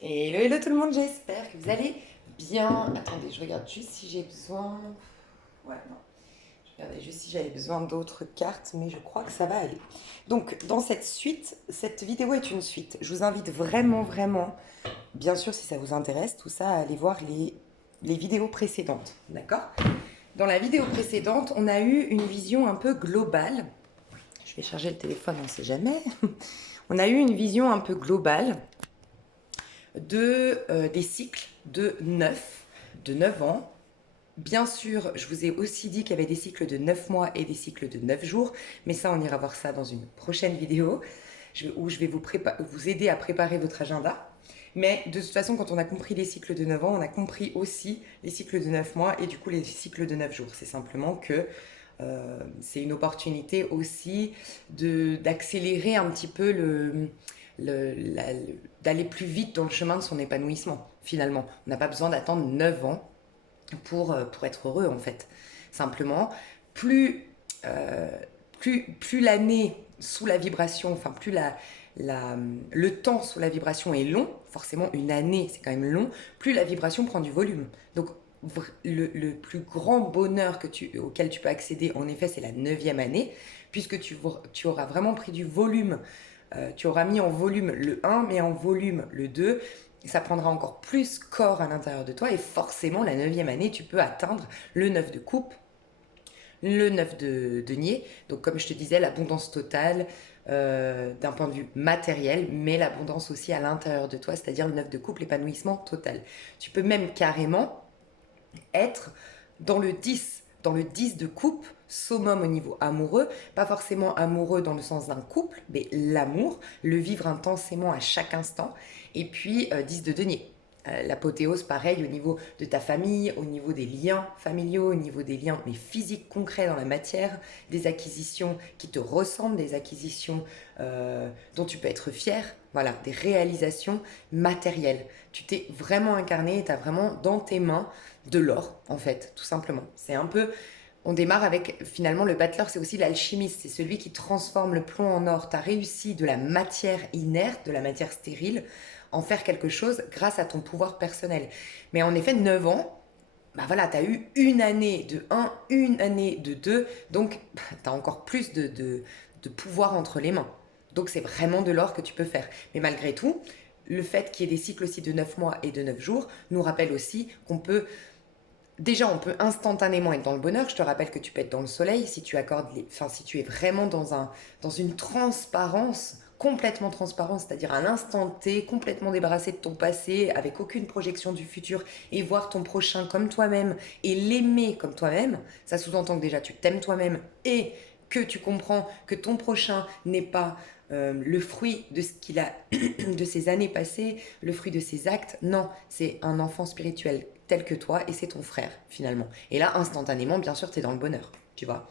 Hello, hello tout le monde, j'espère que vous allez bien. Attendez, je regarde juste si j'ai besoin. Ouais, non. Je regardais juste si j'avais besoin d'autres cartes, mais je crois que ça va aller. Donc, dans cette suite, cette vidéo est une suite. Je vous invite vraiment, vraiment, bien sûr, si ça vous intéresse, tout ça, à aller voir les vidéos précédentes. D'accord? Dans la vidéo précédente, on a eu une vision un peu globale. Je vais charger le téléphone, on ne sait jamais. On a eu une vision un peu globale des cycles de 9 ans. Bien sûr, je vous ai aussi dit qu'il y avait des cycles de 9 mois et des cycles de 9 jours, mais ça, on ira voir ça dans une prochaine vidéo où je vais vous aider à préparer votre agenda. Mais de toute façon, quand on a compris les cycles de 9 ans, on a compris aussi les cycles de 9 mois et du coup les cycles de 9 jours. C'est simplement que c'est une opportunité aussi d'accélérer un petit peu d'aller plus vite dans le chemin de son épanouissement, finalement. On n'a pas besoin d'attendre 9 ans pour être heureux, en fait. Simplement, plus, euh, plus l'année sous la vibration, enfin, plus le temps sous la vibration est long, forcément une année c'est quand même long, plus la vibration prend du volume. Donc le plus grand bonheur auquel tu peux accéder, en effet, c'est la neuvième année, puisque tu auras vraiment pris du volume. Tu auras mis en volume le un, mais en volume le 2. Ça prendra encore plus corps à l'intérieur de toi, et forcément, la neuvième année, tu peux atteindre le 9 de coupe, le 9 de denier. Donc, comme je te disais, l'abondance totale d'un point de vue matériel, mais l'abondance aussi à l'intérieur de toi, c'est-à-dire le 9 de coupe, l'épanouissement total. Tu peux même carrément être dans le 10 de coupe, summum au niveau amoureux, pas forcément amoureux dans le sens d'un couple, mais l'amour, le vivre intensément à chaque instant, et puis 10 de denier. L'apothéose, pareil, au niveau de ta famille, au niveau des liens familiaux, au niveau des liens mais physiques, concrets dans la matière, des acquisitions qui te ressemblent, des acquisitions dont tu peux être fier, voilà, des réalisations matérielles. Tu t'es vraiment incarné et tu as vraiment dans tes mains de l'or, en fait, tout simplement. C'est un peu. On démarre avec, finalement, le battleur, c'est aussi l'alchimiste, c'est celui qui transforme le plomb en or. Tu as réussi de la matière inerte, de la matière stérile, en faire quelque chose grâce à ton pouvoir personnel. Mais en effet, 9 ans, bah voilà, tu as eu une année de un, une année de 2, donc tu as encore plus de pouvoir entre les mains. Donc c'est vraiment de l'or que tu peux faire. Mais malgré tout, le fait qu'il y ait des cycles aussi de 9 mois et de 9 jours nous rappelle aussi qu'on peut. Déjà, on peut instantanément être dans le bonheur. Je te rappelle que tu peux être dans le soleil si tu accordes enfin, si tu es vraiment dans une transparence, complètement transparente, c'est-à-dire à l'instant T, complètement débarrassé de ton passé, avec aucune projection du futur, et voir ton prochain comme toi-même et l'aimer comme toi-même. Ça sous-entend que déjà tu t'aimes toi-même et que tu comprends que ton prochain n'est pas le fruit de ce qu'il a, de ses années passées, le fruit de ses actes. Non, c'est un enfant spirituel tel que toi et c'est ton frère finalement. Et là, instantanément, bien sûr, tu es dans le bonheur, tu vois.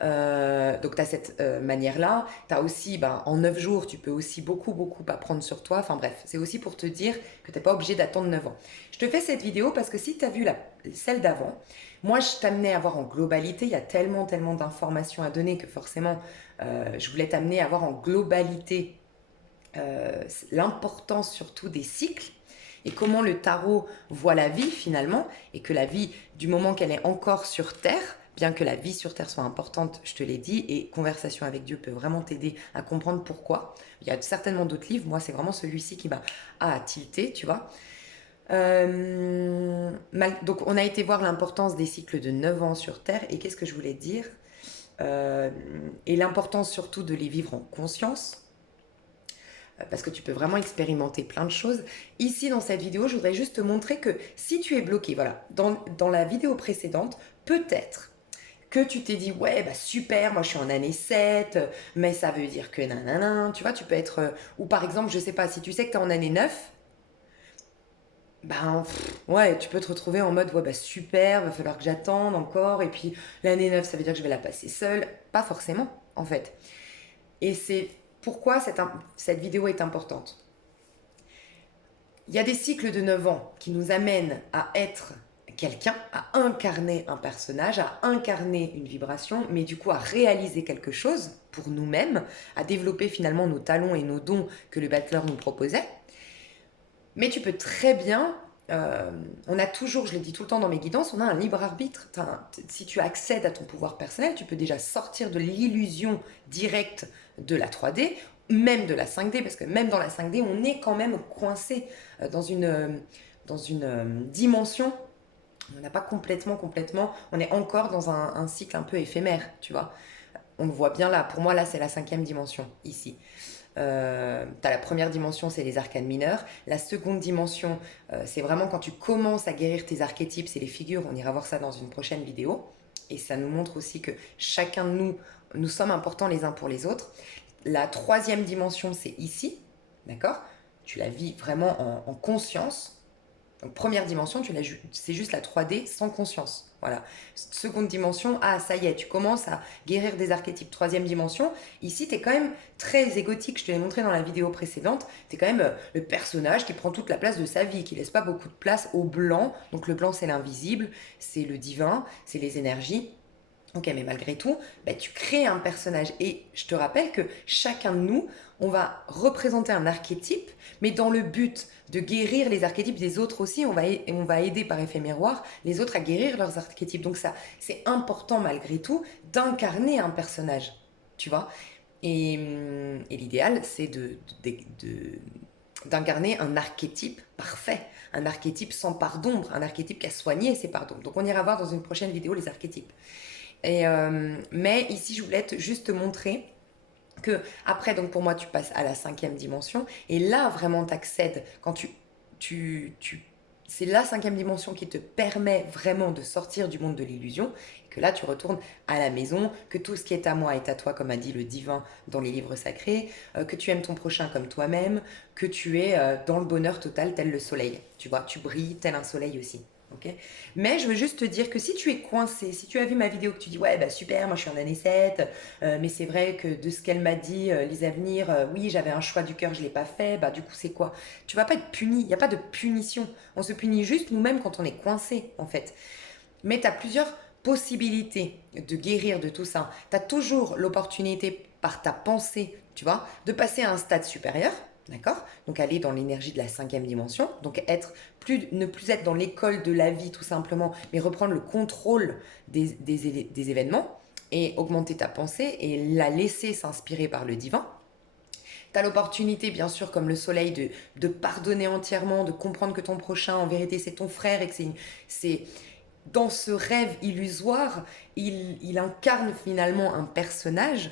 Donc tu as cette manière-là. Tu as aussi, ben, en 9 jours, tu peux aussi beaucoup, beaucoup apprendre sur toi. Enfin bref, c'est aussi pour te dire que tu n'es pas obligé d'attendre 9 ans. Je te fais cette vidéo parce que si tu as vu celle d'avant, moi je t'amenais à voir en globalité, il y a tellement, tellement d'informations à donner que forcément, je voulais t'amener à voir en globalité l'importance surtout des cycles et comment le tarot voit la vie finalement, et que la vie, du moment qu'elle est encore sur Terre, bien que la vie sur Terre soit importante, je te l'ai dit, et Conversation avec Dieu peut vraiment t'aider à comprendre pourquoi. Il y a certainement d'autres livres, moi c'est vraiment celui-ci qui m'a tilté, tu vois. Donc on a été voir l'importance des cycles de 9 ans sur Terre, et qu'est-ce que je voulais dire et l'importance surtout de les vivre en conscience, parce que tu peux vraiment expérimenter plein de choses. Ici, dans cette vidéo, je voudrais juste te montrer que si tu es bloqué, voilà, dans la vidéo précédente, peut-être que tu t'es dit, ouais, bah super, moi je suis en année 7, mais ça veut dire que nanana, tu vois, tu peux être. Ou par exemple, je sais pas, si tu sais que tu es en année 9, ben ouais, tu peux te retrouver en mode, ouais, bah super, va falloir que j'attende encore, et puis l'année 9, ça veut dire que je vais la passer seule. Pas forcément, en fait. Et c'est pourquoi cette vidéo est importante. Il y a des cycles de 9 ans qui nous amènent à être quelqu'un, à incarner un personnage, à incarner une vibration, mais du coup à réaliser quelque chose pour nous-mêmes, à développer finalement nos talents et nos dons que le battleur nous proposait. Mais tu peux très bien, on a toujours, je le dis tout le temps dans mes guidances, on a un libre arbitre. Si tu accèdes à ton pouvoir personnel, tu peux déjà sortir de l'illusion directe de la 3D, même de la 5D, parce que même dans la 5D, on est quand même coincé dans une dimension. On n'a pas complètement, on est encore dans un cycle un peu éphémère, tu vois. On le voit bien là, pour moi là c'est la 5e dimension, ici. T'as la première dimension, c'est les arcanes mineurs. La seconde dimension, c'est vraiment quand tu commences à guérir tes archétypes, c'est les figures. On ira voir ça dans une prochaine vidéo. Et ça nous montre aussi que chacun de nous, nous sommes importants les uns pour les autres. La 3e dimension, c'est ici, d'accord? Tu la vis vraiment en conscience. Donc, première dimension, c'est juste la 3D sans conscience. Voilà. Seconde dimension, ah ça y est, tu commences à guérir des archétypes. 3e dimension, ici tu es quand même très égotique, je te l'ai montré dans la vidéo précédente, tu es quand même le personnage qui prend toute la place de sa vie, qui laisse pas beaucoup de place au blanc. Donc le blanc c'est l'invisible, c'est le divin, c'est les énergies. Ok, mais malgré tout, bah, tu crées un personnage. Et je te rappelle que chacun de nous, on va représenter un archétype, mais dans le but de guérir les archétypes des autres aussi, on va aider par effet miroir les autres à guérir leurs archétypes. Donc ça, c'est important malgré tout d'incarner un personnage, tu vois. Et l'idéal, c'est d'incarner un archétype parfait, un archétype sans part d'ombre, un archétype qui a soigné ses parts d'ombre. Donc on ira voir dans une prochaine vidéo les archétypes. Mais ici, je voulais juste te montrer que après, donc pour moi, tu passes à la 5e dimension. Et là, vraiment, tu accèdes quand c'est la 5e dimension qui te permet vraiment de sortir du monde de l'illusion. Et que là, tu retournes à la maison, que tout ce qui est à moi est à toi, comme a dit le divin dans les livres sacrés, que tu aimes ton prochain comme toi-même, que tu es dans le bonheur total tel le soleil. Tu vois, tu brilles tel un soleil aussi. Okay, mais je veux juste te dire que si tu es coincé, si tu as vu ma vidéo que tu dis ouais bah super, moi je suis en année 7, mais c'est vrai que de ce qu'elle m'a dit, les avenirs, oui j'avais un choix du cœur, je l'ai pas fait, bah du coup c'est quoi? Tu vas pas être puni, il n'y a pas de punition. On se punit juste nous-mêmes quand on est coincé en fait. Mais tu as plusieurs possibilités de guérir de tout ça. Tu as toujours l'opportunité par ta pensée, tu vois, de passer à un stade supérieur. D'accord? Donc aller dans l'énergie de la 5e dimension, donc ne plus être dans l'école de la vie tout simplement, mais reprendre le contrôle des événements et augmenter ta pensée et la laisser s'inspirer par le divin. Tu as l'opportunité, bien sûr, comme le soleil, de pardonner entièrement, de comprendre que ton prochain, en vérité, c'est ton frère et que c'est dans ce rêve illusoire, il incarne finalement un personnage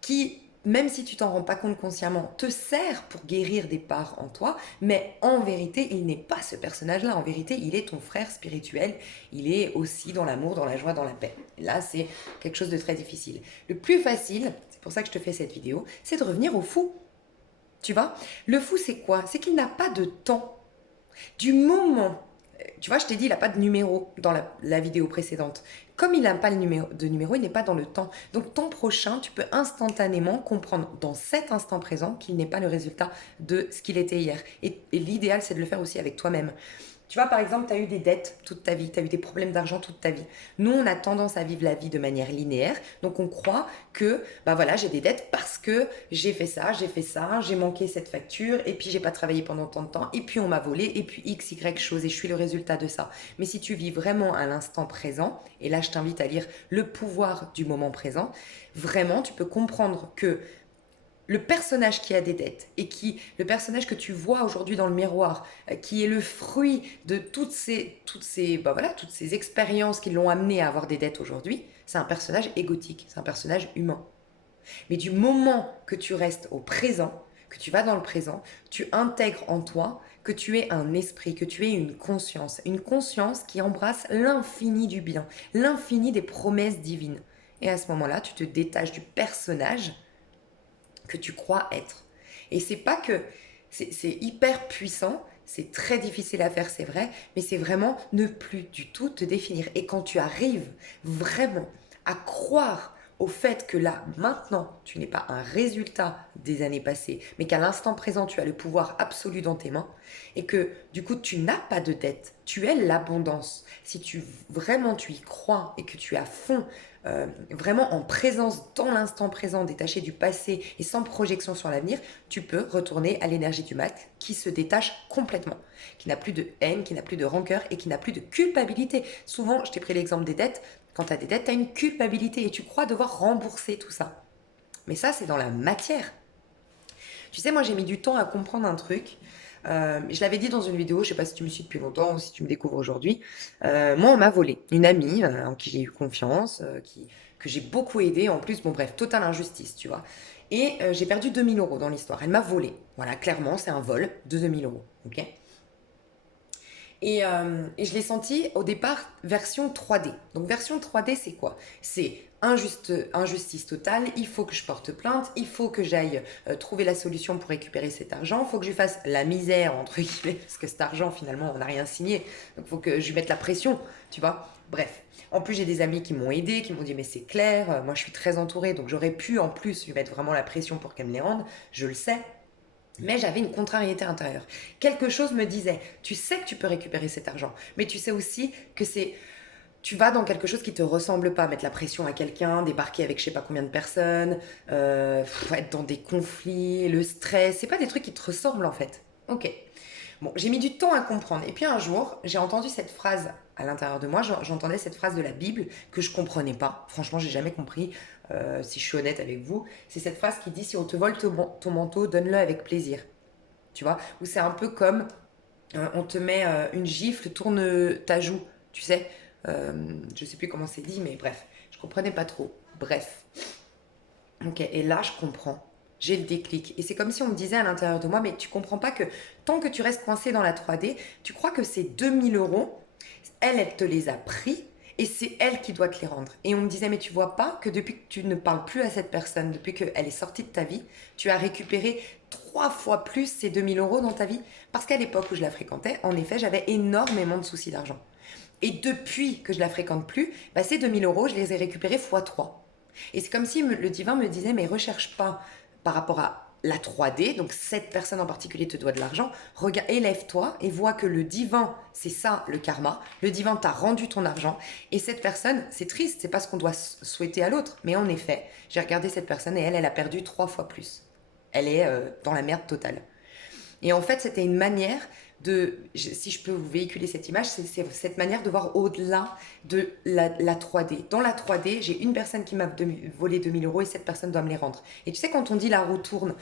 qui, même si tu t'en rends pas compte consciemment, te sert pour guérir des parts en toi, mais en vérité, il n'est pas ce personnage-là. En vérité, il est ton frère spirituel. Il est aussi dans l'amour, dans la joie, dans la paix. Et là, c'est quelque chose de très difficile. Le plus facile, c'est pour ça que je te fais cette vidéo, c'est de revenir au fou. Tu vois, le fou, c'est quoi? C'est qu'il n'a pas de temps. Du moment, tu vois, je t'ai dit, il n'a pas de numéro dans la vidéo précédente. Comme il n'a pas de numéro, il n'est pas dans le temps. Donc ton prochain, tu peux instantanément comprendre dans cet instant présent qu'il n'est pas le résultat de ce qu'il était hier. Et l'idéal, c'est de le faire aussi avec toi-même. Tu vois, par exemple, tu as eu des dettes toute ta vie, tu as eu des problèmes d'argent toute ta vie. Nous, on a tendance à vivre la vie de manière linéaire. Donc, on croit que, bah voilà, j'ai des dettes parce que j'ai fait ça, j'ai manqué cette facture, et puis j'ai pas travaillé pendant tant de temps, et puis on m'a volé, et puis X, Y chose, et je suis le résultat de ça. Mais si tu vis vraiment à l'instant présent, et là, je t'invite à lire Le pouvoir du moment présent, vraiment, tu peux comprendre que le personnage qui a des dettes et le personnage que tu vois aujourd'hui dans le miroir, qui est le fruit de toutes ces expériences qui l'ont amené à avoir des dettes aujourd'hui, c'est un personnage égotique, c'est un personnage humain. Mais du moment que tu restes au présent, que tu vas dans le présent, tu intègres en toi que tu es un esprit, que tu es une conscience qui embrasse l'infini du bien, l'infini des promesses divines. Et à ce moment-là, tu te détaches du personnage que tu crois être. Et c'est pas que c'est hyper puissant, c'est très difficile à faire, c'est vrai, mais c'est vraiment ne plus du tout te définir. Et quand tu arrives vraiment à croire au fait que là, maintenant, tu n'es pas un résultat des années passées, mais qu'à l'instant présent, tu as le pouvoir absolu dans tes mains et que du coup, tu n'as pas de dette, tu es l'abondance. Si tu vraiment tu y crois et que tu es à fond, vraiment en présence dans l'instant présent, détaché du passé et sans projection sur l'avenir, tu peux retourner à l'énergie du mat qui se détache complètement, qui n'a plus de haine, qui n'a plus de rancœur et qui n'a plus de culpabilité. Souvent, je t'ai pris l'exemple des dettes, quand tu as des dettes, tu as une culpabilité et tu crois devoir rembourser tout ça. Mais ça, c'est dans la matière. Tu sais, moi, j'ai mis du temps à comprendre un truc. Je l'avais dit dans une vidéo, je sais pas si tu me suis depuis longtemps ou si tu me découvres aujourd'hui. Moi, on m'a volé. Une amie en qui j'ai eu confiance, que j'ai beaucoup aidée. En plus, bon, bref, totale injustice, tu vois. Et j'ai perdu 2 000 € dans l'histoire. Elle m'a volé. Voilà, clairement, c'est un vol de 2 000 €. Ok. Et je l'ai senti au départ version 3D. Donc version 3D, c'est quoi? C'est injustice totale, il faut que je porte plainte, il faut que j'aille trouver la solution pour récupérer cet argent, il faut que je lui fasse la misère, entre guillemets, parce que cet argent, finalement, on n'a rien signé. Donc il faut que je lui mette la pression, tu vois. Bref. En plus, j'ai des amis qui m'ont aidé, qui m'ont dit, mais c'est clair, moi je suis très entourée, donc j'aurais pu en plus lui mettre vraiment la pression pour qu'elle me les rende, je le sais. Mais j'avais une contrariété intérieure. Quelque chose me disait, tu sais que tu peux récupérer cet argent, mais tu sais aussi que tu vas dans quelque chose qui te ressemble pas, mettre la pression à quelqu'un, débarquer avec je sais pas combien de personnes, être dans des conflits, le stress, c'est pas des trucs qui te ressemblent en fait. Ok. Bon, j'ai mis du temps à comprendre. Et puis un jour, j'ai entendu cette phrase à l'intérieur de moi. J'entendais cette phrase de la Bible que je comprenais pas. Franchement, j'ai jamais compris. Si je suis honnête avec vous, c'est cette phrase qui dit si on te vole ton manteau, donne-le avec plaisir. Tu vois? Ou c'est un peu comme on te met une gifle, tourne ta joue. Tu sais? Je sais plus comment c'est dit, mais bref, je comprenais pas trop. Bref. Ok, et là, je comprends. J'ai le déclic. Et c'est comme si on me disait à l'intérieur de moi, mais tu comprends pas que tant que tu restes coincé dans la 3D, tu crois que ces 2 000 €, elle te les a pris et c'est elle qui doit te les rendre. Et on me disait, mais tu vois pas que depuis que tu ne parles plus à cette personne, depuis qu'elle est sortie de ta vie, tu as récupéré 3 fois plus ces 2 000 € dans ta vie. Parce qu'à l'époque où je la fréquentais, en effet, j'avais énormément de soucis d'argent. Et depuis que je la fréquente plus, bah, ces 2 000 €, je les ai récupérés fois 3. Et c'est comme si le divin me disait, mais recherche pas par rapport à la 3D, donc cette personne en particulier te doit de l'argent, regarde, élève-toi et vois que le divin, c'est ça le karma, le divin t'a rendu ton argent, et cette personne, c'est triste, c'est pas ce qu'on doit souhaiter à l'autre, mais en effet, j'ai regardé cette personne et elle a perdu 3 fois plus. Elle est dans la merde totale. Et en fait, c'était une manière si je peux vous véhiculer cette image, c'est cette manière de voir au-delà de la 3D. Dans la 3D, j'ai une personne qui m'a volé 2 000 € et cette personne doit me les rendre. Et tu sais, quand on dit la roue tourne,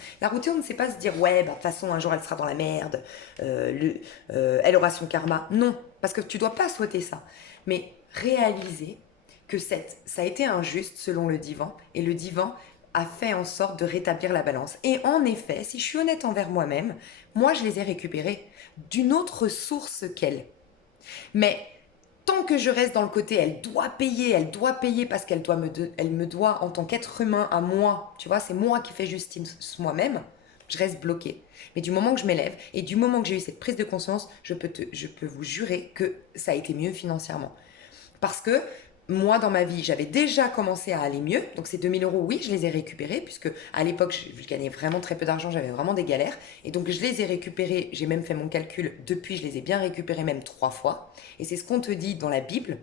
c'est pas se dire, ouais, bah, de toute façon, un jour, elle sera dans la merde, elle aura son karma. Non, parce que tu dois pas souhaiter ça. Mais réaliser que ça a été injuste selon le divan, et le divan a fait en sorte de rétablir la balance. Et en effet, si je suis honnête envers moi-même, moi je les ai récupérés d'une autre source qu'elle. Mais tant que je reste dans le côté elle doit payer parce elle me doit en tant qu'être humain à moi, tu vois, c'est moi qui fais justice moi-même, je reste bloquée. Mais du moment que je m'élève et du moment que j'ai eu cette prise de conscience, je peux vous jurer que ça a été mieux financièrement. Parce que moi, dans ma vie, j'avais déjà commencé à aller mieux. Donc ces 2 000 €, oui, je les ai récupérés, puisque à l'époque, je gagnais vraiment très peu d'argent, j'avais vraiment des galères. Et donc je les ai récupérés, j'ai même fait mon calcul, depuis, je les ai bien récupérés même 3 fois. Et c'est ce qu'on te dit dans la Bible.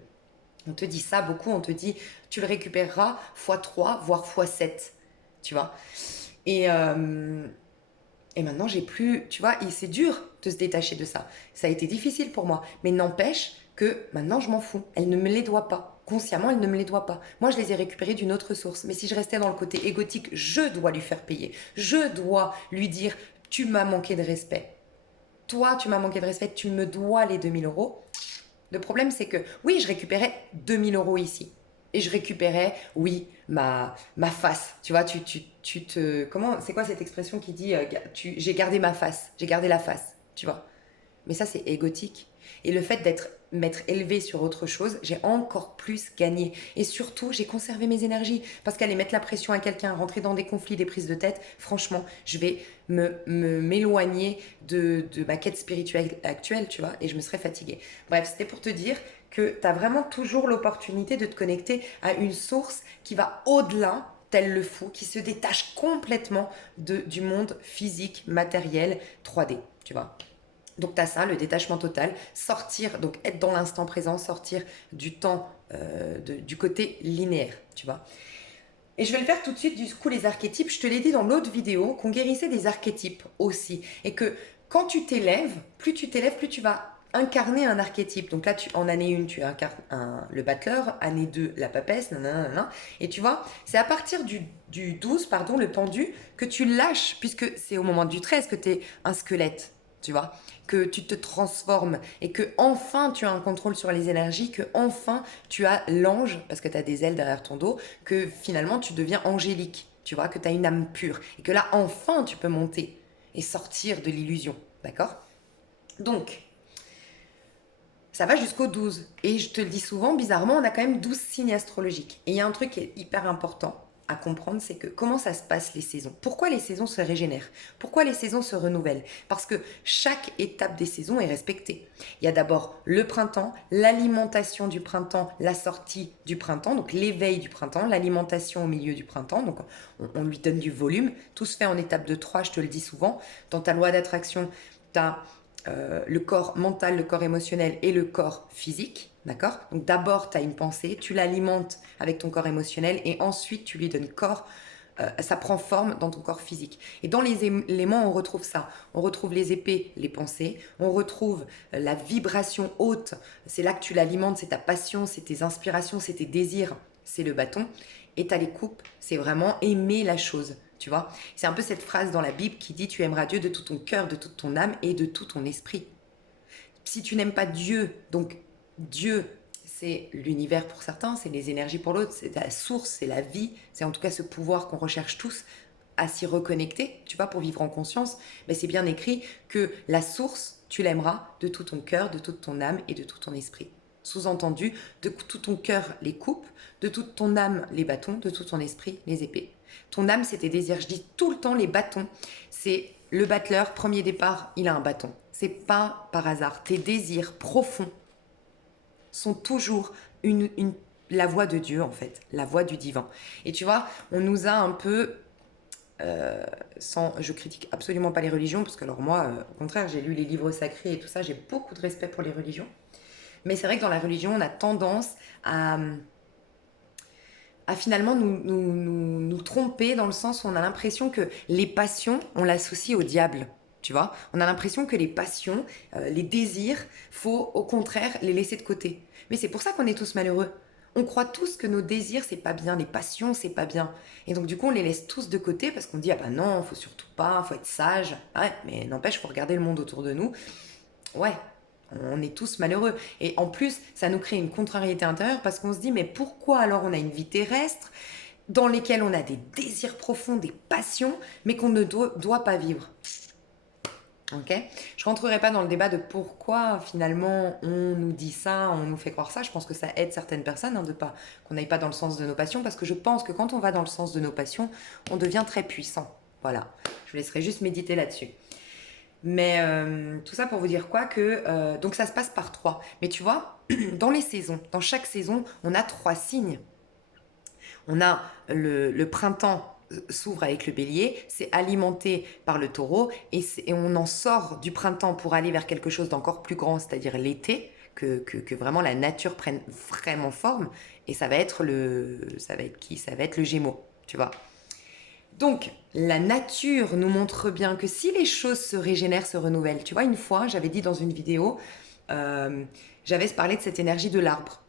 On te dit ça beaucoup, on te dit, tu le récupéreras fois 3, voire fois 7. Tu vois. Et, euh, et maintenant, j'ai plus, tu vois, c'est dur de se détacher de ça. Ça a été difficile pour moi. Mais n'empêche que maintenant, je m'en fous. Elle ne me les doit pas. Consciemment, elle ne me les doit pas. Moi, je les ai récupérés d'une autre source. Mais si je restais dans le côté égotique, je dois lui faire payer. Je dois lui dire, tu m'as manqué de respect. Toi, tu m'as manqué de respect, tu me dois les 2 000 €. Le problème, c'est que oui, je récupérais 2 000 € ici. Et je récupérais, oui, ma face. Tu vois, comment, c'est quoi cette expression qui dit j'ai gardé ma face, j'ai gardé la face, tu vois. Mais ça, c'est égotique. Et le fait m'être élevée sur autre chose, j'ai encore plus gagné. Et surtout, j'ai conservé mes énergies. Parce qu'aller mettre la pression à quelqu'un, rentrer dans des conflits, des prises de tête, franchement, je vais m'éloigner de ma quête spirituelle actuelle, tu vois, et je me serais fatiguée. Bref, c'était pour te dire que tu as vraiment toujours l'opportunité de te connecter à une source qui va au-delà, tel le fou, qui se détache complètement du monde physique, matériel, 3D, tu vois. Donc tu as ça, le détachement total, sortir, donc être dans l'instant présent, sortir du temps, du côté linéaire, tu vois. Et je vais le faire tout de suite, du coup, les archétypes. Je te l'ai dit dans l'autre vidéo qu'on guérissait des archétypes aussi. Et que quand tu t'élèves, plus tu vas incarner un archétype. Donc là, en année 1, tu incarnes le battleur, année 2, la papesse, nanana. Et tu vois, c'est à partir du 12, pardon, le pendu, que tu lâches, puisque c'est au moment du 13 que tu es un squelette, tu vois, que tu te transformes et que enfin tu as un contrôle sur les énergies, que enfin tu as l'ange, parce que tu as des ailes derrière ton dos, que finalement tu deviens angélique, tu vois, que tu as une âme pure et que là enfin tu peux monter et sortir de l'illusion, d'accord? Donc, ça va jusqu'au 12. Et je te le dis souvent, bizarrement, on a quand même 12 signes astrologiques. Et il y a un truc qui est hyper important à comprendre, c'est que comment ça se passe les saisons? Pourquoi les saisons se régénèrent? Pourquoi les saisons se renouvellent? Parce que chaque étape des saisons est respectée. Il y a d'abord le printemps, l'alimentation du printemps, la sortie du printemps, donc l'éveil du printemps, l'alimentation au milieu du printemps, donc on lui donne du volume. Tout se fait en étape de 3, je te le dis souvent. Dans ta loi d'attraction, tu as le corps mental, le corps émotionnel et le corps physique, d'accord? Donc d'abord, tu as une pensée, tu l'alimentes avec ton corps émotionnel et ensuite tu lui donnes corps, ça prend forme dans ton corps physique. Et dans les éléments, on retrouve ça. On retrouve les épées, les pensées, on retrouve la vibration haute, c'est là que tu l'alimentes, c'est ta passion, c'est tes inspirations, c'est tes désirs, c'est le bâton. Et tu as les coupes, c'est vraiment aimer la chose. Tu vois, c'est un peu cette phrase dans la Bible qui dit tu aimeras Dieu de tout ton cœur, de toute ton âme et de tout ton esprit. Si tu n'aimes pas Dieu, donc Dieu, c'est l'univers pour certains, c'est les énergies pour l'autre, c'est la source, c'est la vie, c'est en tout cas ce pouvoir qu'on recherche tous à s'y reconnecter, tu vois, pour vivre en conscience. Mais c'est bien écrit que la source, tu l'aimeras de tout ton cœur, de toute ton âme et de tout ton esprit. Sous-entendu, de tout ton cœur les coupes, de toute ton âme les bâtons, de tout ton esprit les épées. Ton âme, c'est tes désirs. Je dis tout le temps les bâtons. C'est le battleur, premier départ, il a un bâton. C'est pas par hasard. Tes désirs profonds sont toujours la voix de Dieu, en fait, la voix du divin. Et tu vois, on nous a un peu... je critique absolument pas les religions, parce que alors moi, au contraire, j'ai lu les livres sacrés et tout ça, j'ai beaucoup de respect pour les religions. Mais c'est vrai que dans la religion, on a tendance à finalement nous tromper dans le sens où on a l'impression que les passions, on l'associe au diable. Tu vois, on a l'impression que les passions, les désirs, faut au contraire les laisser de côté. Mais c'est pour ça qu'on est tous malheureux. On croit tous que nos désirs, c'est pas bien, les passions, c'est pas bien. Et donc, du coup, on les laisse tous de côté parce qu'on dit, ah bah non, faut surtout pas, faut être sage. Ouais, mais n'empêche, faut regarder le monde autour de nous. Ouais, on est tous malheureux. Et en plus, ça nous crée une contrariété intérieure parce qu'on se dit, mais pourquoi alors on a une vie terrestre dans lesquelles on a des désirs profonds, des passions, mais qu'on ne doit pas vivre? Ok, je rentrerai pas dans le débat de pourquoi finalement on nous dit ça, on nous fait croire ça. Je pense que ça aide certaines personnes de pas qu'on n'aille pas dans le sens de nos passions, parce que je pense que quand on va dans le sens de nos passions, on devient très puissant. Voilà, je vous laisserai juste méditer là-dessus. Mais tout ça pour vous dire quoi que donc ça se passe par 3. Mais tu vois, dans les saisons, dans chaque saison, on a 3 signes. On a le printemps s'ouvre avec le bélier, c'est alimenté par le taureau et on en sort du printemps pour aller vers quelque chose d'encore plus grand, c'est-à-dire l'été, que vraiment la nature prenne vraiment forme. Et ça va être qui? Ça va être le Gémeaux, tu vois. Donc, la nature nous montre bien que si les choses se régénèrent, se renouvellent. Tu vois, une fois, j'avais dit dans une vidéo, euh, j'avais parlé de cette énergie de l'arbre.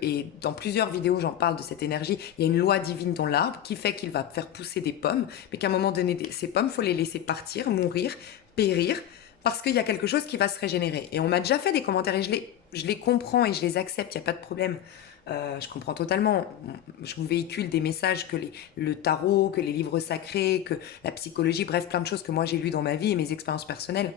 Et dans plusieurs vidéos, j'en parle de cette énergie. Il y a une loi divine dans l'arbre qui fait qu'il va faire pousser des pommes, mais qu'à un moment donné, ces pommes, il faut les laisser partir, mourir, périr, parce qu'il y a quelque chose qui va se régénérer. Et on m'a déjà fait des commentaires et je les comprends et je les accepte, il n'y a pas de problème. Je comprends totalement. Je vous véhicule des messages que le tarot, que les livres sacrés, que la psychologie, bref, plein de choses que moi j'ai lues dans ma vie et mes expériences personnelles.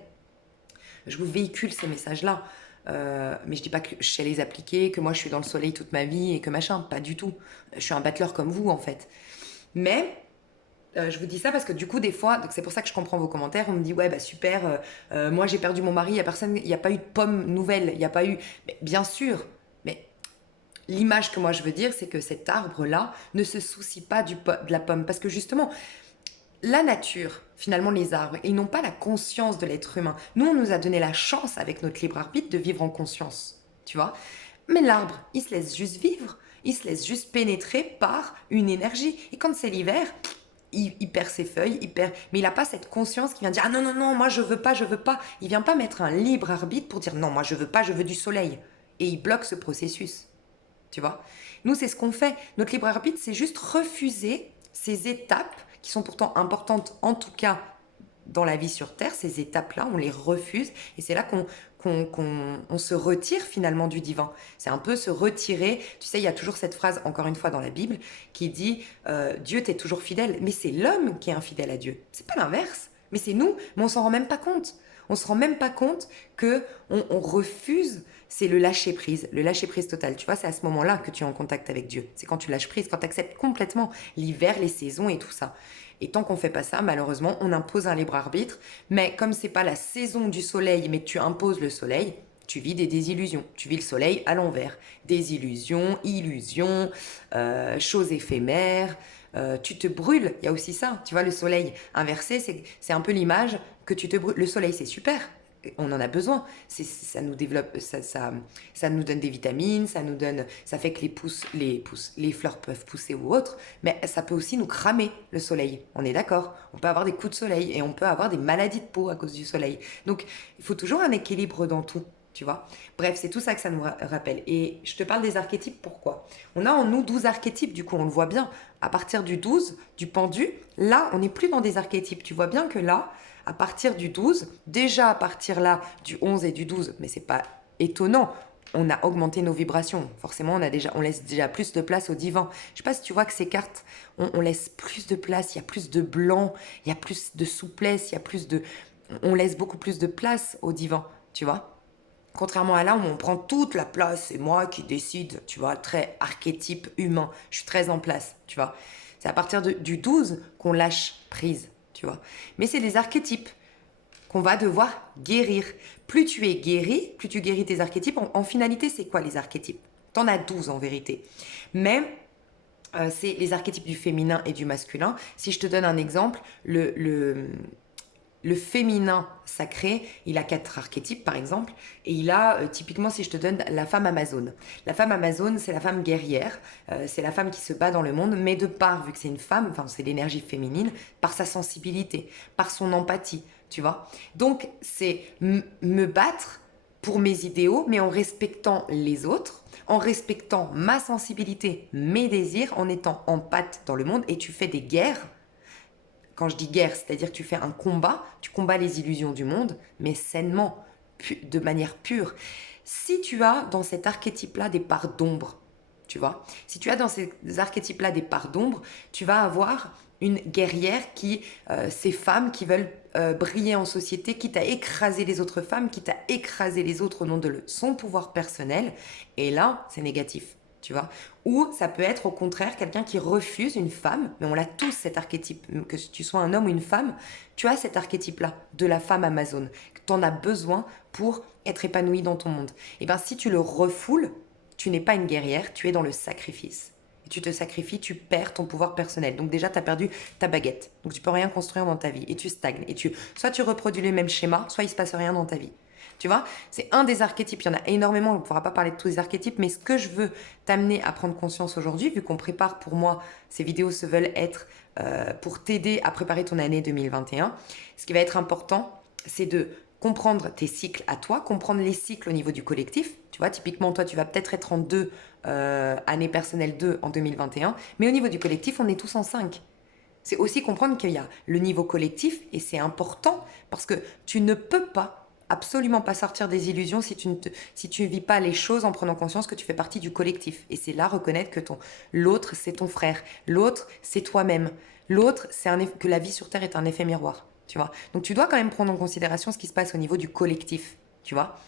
Je vous véhicule ces messages-là. Mais je dis pas que je sais les appliquer, que moi je suis dans le soleil toute ma vie et que machin, pas du tout. Je suis un battleur comme vous en fait. Mais je vous dis ça parce que du coup, des fois, donc c'est pour ça que je comprends vos commentaires. On me dit, ouais, bah super, moi j'ai perdu mon mari, il n'y a personne, il n'y a pas eu de pomme nouvelle, il n'y a pas eu. Mais bien sûr, mais l'image que moi je veux dire, c'est que cet arbre-là ne se soucie pas de la pomme. Parce que justement, la nature, finalement les arbres, ils n'ont pas la conscience de l'être humain. Nous, on nous a donné la chance avec notre libre arbitre de vivre en conscience, tu vois. Mais l'arbre, il se laisse juste vivre, il se laisse juste pénétrer par une énergie. Et quand c'est l'hiver, il perd ses feuilles, mais il n'a pas cette conscience qui vient dire ah non non non moi je veux pas, je veux pas. Il vient pas mettre un libre arbitre pour dire non moi je veux pas, je veux du soleil. Et il bloque ce processus, tu vois. Nous c'est ce qu'on fait. Notre libre arbitre c'est juste refuser ces étapes qui sont pourtant importantes en tout cas dans la vie sur Terre, ces étapes-là, on les refuse et c'est là qu'on se retire finalement du divin. C'est un peu se retirer. Tu sais, il y a toujours cette phrase, encore une fois dans la Bible, qui dit Dieu t'est toujours fidèle. Mais c'est l'homme qui est infidèle à Dieu. C'est pas l'inverse. Mais c'est nous. Mais on s'en rend même pas compte. On se rend même pas compte que on refuse. C'est le lâcher prise total. Tu vois, c'est à ce moment-là que tu es en contact avec Dieu. C'est quand tu lâches prise, quand tu acceptes complètement l'hiver, les saisons et tout ça. Et tant qu'on fait pas ça, malheureusement, on impose un libre arbitre. Mais comme c'est pas la saison du soleil, mais tu imposes le soleil, tu vis des désillusions. Tu vis le soleil à l'envers. Désillusions, illusions, choses éphémères. Tu te brûles. Il y a aussi ça. Tu vois, le soleil inversé, c'est un peu l'image que tu te brûles. Le soleil, c'est super. On en a besoin. Ça nous développe, ça nous donne des vitamines, ça fait que les fleurs peuvent pousser ou autre, mais ça peut aussi nous cramer le soleil. On est d'accord. On peut avoir des coups de soleil et on peut avoir des maladies de peau à cause du soleil. Donc, il faut toujours un équilibre dans tout. Tu vois. Bref, c'est tout ça que ça nous rappelle. Et je te parle des archétypes, pourquoi? On a en nous 12 archétypes, du coup, on le voit bien. À partir du 12, du pendu, là, on n'est plus dans des archétypes. Tu vois bien que là, à partir du 12, déjà à partir là du 11 et du 12, mais c'est pas étonnant, on a augmenté nos vibrations. Forcément, on laisse déjà plus de place au divin. Je sais pas si tu vois que ces cartes, on laisse plus de place, il y a plus de blanc, il y a plus de souplesse, on laisse beaucoup plus de place au divin, tu vois. Contrairement à là où on prend toute la place, c'est moi qui décide, tu vois, très archétype humain, je suis très en place, tu vois. C'est à partir du 12 qu'on lâche prise, tu vois. Mais c'est des archétypes qu'on va devoir guérir. Plus tu es guéri, plus tu guéris tes archétypes. En finalité, c'est quoi les archétypes? T'en as 12 en vérité. Mais c'est les archétypes du féminin et du masculin. Si je te donne un exemple, le féminin sacré, il a 4 archétypes par exemple, et il a typiquement, si je te donne la femme amazone. La femme amazone, c'est la femme guerrière, c'est la femme qui se bat dans le monde, mais de part, vu que c'est une femme, enfin c'est l'énergie féminine, par sa sensibilité, par son empathie, tu vois. Donc c'est me battre pour mes idéaux, mais en respectant les autres, en respectant ma sensibilité, mes désirs, en étant empathe dans le monde, et tu fais des guerres. Quand je dis guerre, c'est-à-dire que tu fais un combat, tu combats les illusions du monde, mais sainement, de manière pure. Si tu as dans cet archétype-là des parts d'ombre, tu vois, si tu as dans ces archétypes-là des parts d'ombre, tu vas avoir une guerrière ces femmes qui veulent briller en société, quitte à écraser les autres femmes, quitte à écraser les autres au nom de son pouvoir personnel. Et là, c'est négatif. Tu vois. Ou ça peut être au contraire quelqu'un qui refuse une femme, mais on l'a tous cet archétype, que tu sois un homme ou une femme, tu as cet archétype-là de la femme amazone, que tu en as besoin pour être épanoui dans ton monde. Et bien si tu le refoules, tu n'es pas une guerrière, tu es dans le sacrifice. Et tu te sacrifies, tu perds ton pouvoir personnel. Donc déjà, tu as perdu ta baguette. Donc tu peux rien construire dans ta vie. Et tu stagnes. Soit tu reproduis le même schéma, soit il se passe rien dans ta vie. Tu vois, c'est un des archétypes. Il y en a énormément. On ne pourra pas parler de tous les archétypes. Mais ce que je veux t'amener à prendre conscience aujourd'hui, vu qu'on prépare pour moi, ces vidéos se veulent être pour t'aider à préparer ton année 2021. Ce qui va être important, c'est de comprendre tes cycles à toi, comprendre les cycles au niveau du collectif. Tu vois, typiquement, toi, tu vas peut-être être en 2, année personnelle 2 en 2021. Mais au niveau du collectif, on est tous en 5. C'est aussi comprendre qu'il y a le niveau collectif et c'est important parce que tu ne peux pas absolument pas sortir des illusions si tu ne vis pas les choses en prenant conscience que tu fais partie du collectif. Et c'est là reconnaître que l'autre, c'est ton frère. L'autre, c'est toi-même. L'autre, que la vie sur Terre est un effet miroir. Tu vois. Donc tu dois quand même prendre en considération ce qui se passe au niveau du collectif. Tu vois.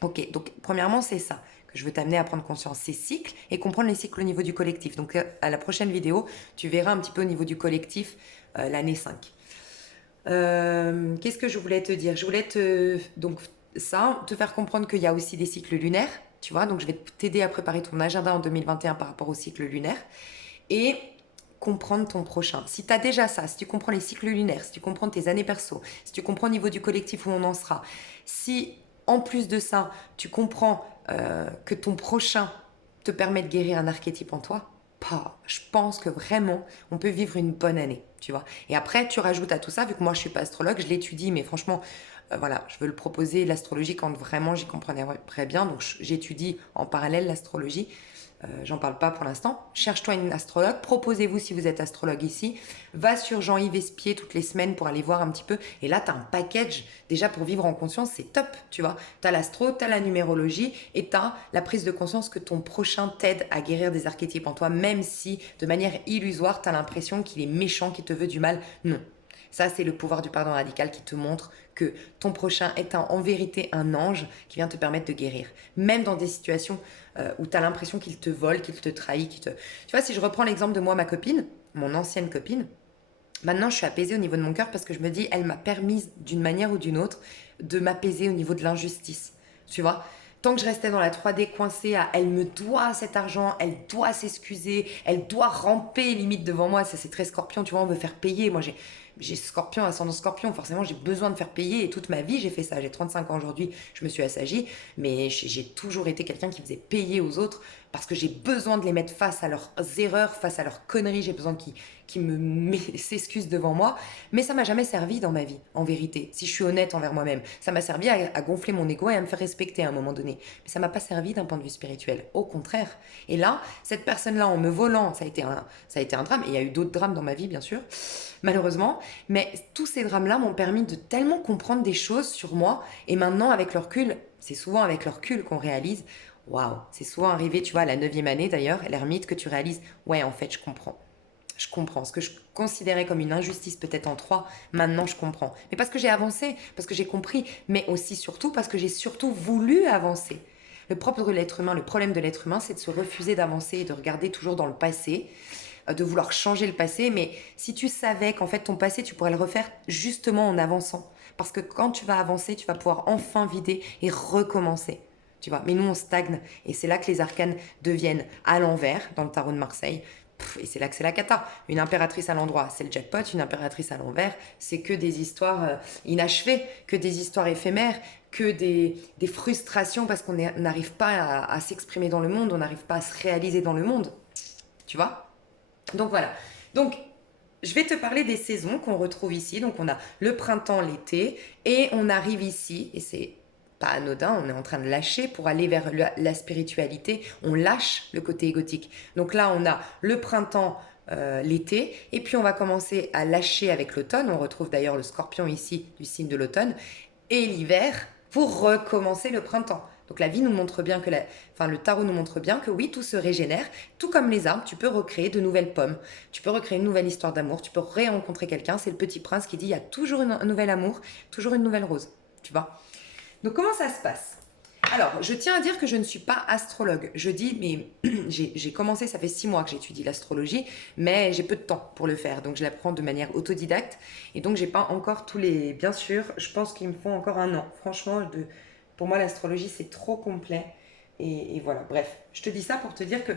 Ok, donc premièrement, c'est ça que je veux t'amener à prendre conscience, ces cycles et comprendre les cycles au niveau du collectif. Donc à la prochaine vidéo, tu verras un petit peu au niveau du collectif l'année 5. Qu'est-ce que je voulais te dire? Je voulais donc ça, te faire comprendre qu'il y a aussi des cycles lunaires, tu vois. Donc je vais t'aider à préparer ton agenda en 2021 par rapport au cycle lunaire et comprendre ton prochain. Si tu as déjà ça, si tu comprends les cycles lunaires, si tu comprends tes années perso, si tu comprends au niveau du collectif où on en sera, si en plus de ça, tu comprends que ton prochain te permet de guérir un archétype en toi, pas. Je pense que vraiment, on peut vivre une bonne année, tu vois. Et après, tu rajoutes à tout ça, vu que moi je suis pas astrologue, je l'étudie, mais franchement, voilà, je veux le proposer, l'astrologie, quand vraiment j'y comprenais très bien. Donc j'étudie en parallèle l'astrologie. J'en parle pas pour l'instant. Cherche-toi une astrologue. Proposez-vous si vous êtes astrologue ici. Va sur Jean-Yves Espier toutes les semaines pour aller voir un petit peu. Et là, tu as un package déjà pour vivre en conscience. C'est top, tu vois. Tu as l'astro, tu as la numérologie et tu as la prise de conscience que ton prochain t'aide à guérir des archétypes en toi, même si de manière illusoire, tu as l'impression qu'il est méchant, qu'il te veut du mal. Non. Ça, c'est le pouvoir du pardon radical qui te montre que ton prochain est en vérité un ange qui vient te permettre de guérir. Même dans des situations où tu as l'impression qu'il te vole, qu'il te trahit, qu'il te... Tu vois, si je reprends l'exemple de moi, ma copine, mon ancienne copine, maintenant je suis apaisée au niveau de mon cœur parce que je me dis, elle m'a permis d'une manière ou d'une autre de m'apaiser au niveau de l'injustice. Tu vois, tant que je restais dans la 3D coincée à elle me doit cet argent, elle doit s'excuser, elle doit ramper limite devant moi, ça c'est très scorpion, tu vois, on veut faire payer. Moi j'ai scorpion, ascendant scorpion, forcément j'ai besoin de faire payer et toute ma vie j'ai fait ça. J'ai 35 ans aujourd'hui, je me suis assagie, mais j'ai toujours été quelqu'un qui faisait payer aux autres parce que j'ai besoin de les mettre face à leurs erreurs, face à leurs conneries, j'ai besoin qu'ils s'excusent devant moi, mais ça m'a jamais servi dans ma vie, en vérité, si je suis honnête envers moi-même. Ça m'a servi à gonfler mon ego et à me faire respecter à un moment donné, mais ça m'a pas servi d'un point de vue spirituel, au contraire. Et là, cette personne-là, en me volant, ça a été un drame, et il y a eu d'autres drames dans ma vie, bien sûr, malheureusement, mais tous ces drames-là m'ont permis de tellement comprendre des choses sur moi, et maintenant, avec le recul, c'est souvent avec le recul qu'on réalise, waouh, c'est souvent arrivé, tu vois, à la 9e année d'ailleurs, l'ermite, que tu réalises, ouais, en fait, je comprends. Je comprends. Ce que je considérais comme une injustice peut-être en 3, maintenant je comprends. Mais parce que j'ai avancé, parce que j'ai compris, mais aussi surtout parce que j'ai surtout voulu avancer. Le propre de l'être humain, le problème de l'être humain, c'est de se refuser d'avancer et de regarder toujours dans le passé, de vouloir changer le passé. Mais si tu savais qu'en fait ton passé, tu pourrais le refaire justement en avançant. Parce que quand tu vas avancer, tu vas pouvoir enfin vider et recommencer. Tu vois, mais nous on stagne et c'est là que les arcanes deviennent à l'envers dans le tarot de Marseille. Et c'est là que c'est la cata. Une impératrice à l'endroit, c'est le jackpot. Une impératrice à l'envers, c'est que des histoires inachevées, que des histoires éphémères, que des frustrations parce qu'on n'arrive pas à s'exprimer dans le monde, on n'arrive pas à se réaliser dans le monde. Tu vois? Donc voilà. Donc je vais te parler des saisons qu'on retrouve ici. Donc on a le printemps, l'été, et on arrive ici, et c'est pas anodin, on est en train de lâcher pour aller vers la spiritualité, on lâche le côté égotique. Donc là on a le printemps, l'été, et puis on va commencer à lâcher avec l'automne, on retrouve d'ailleurs le scorpion ici du signe de l'automne, et l'hiver pour recommencer le printemps. Donc la vie nous montre bien que le tarot nous montre bien que oui, tout se régénère, tout comme les arbres, tu peux recréer de nouvelles pommes, tu peux recréer une nouvelle histoire d'amour, tu peux rencontrer quelqu'un, c'est le petit prince qui dit il y a toujours un nouvel amour, toujours une nouvelle rose, tu vois. Donc comment ça se passe? Alors, je tiens à dire que je ne suis pas astrologue. Je dis, mais j'ai commencé, ça fait 6 mois que j'étudie l'astrologie, mais j'ai peu de temps pour le faire. Donc, je l'apprends de manière autodidacte. Et donc, j'ai pas encore tous les... Bien sûr, je pense qu'il me faut encore un an. Franchement, pour moi, l'astrologie, c'est trop complet. Et voilà, bref. Je te dis ça pour te dire que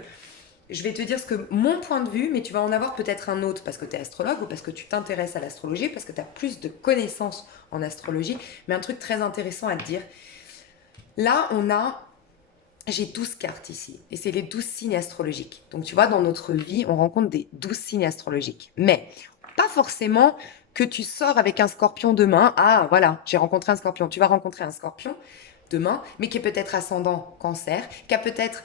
je vais te dire ce que mon point de vue, mais tu vas en avoir peut-être un autre parce que tu es astrologue ou parce que tu t'intéresses à l'astrologie, parce que tu as plus de connaissances en astrologie. Mais un truc très intéressant à te dire, là, j'ai 12 cartes ici, et c'est les 12 signes astrologiques. Donc, tu vois, dans notre vie, on rencontre des 12 signes astrologiques. Mais pas forcément que tu sors avec un scorpion demain. Ah, voilà, j'ai rencontré un scorpion. Tu vas rencontrer un scorpion demain, mais qui est peut-être ascendant cancer, qui a peut-être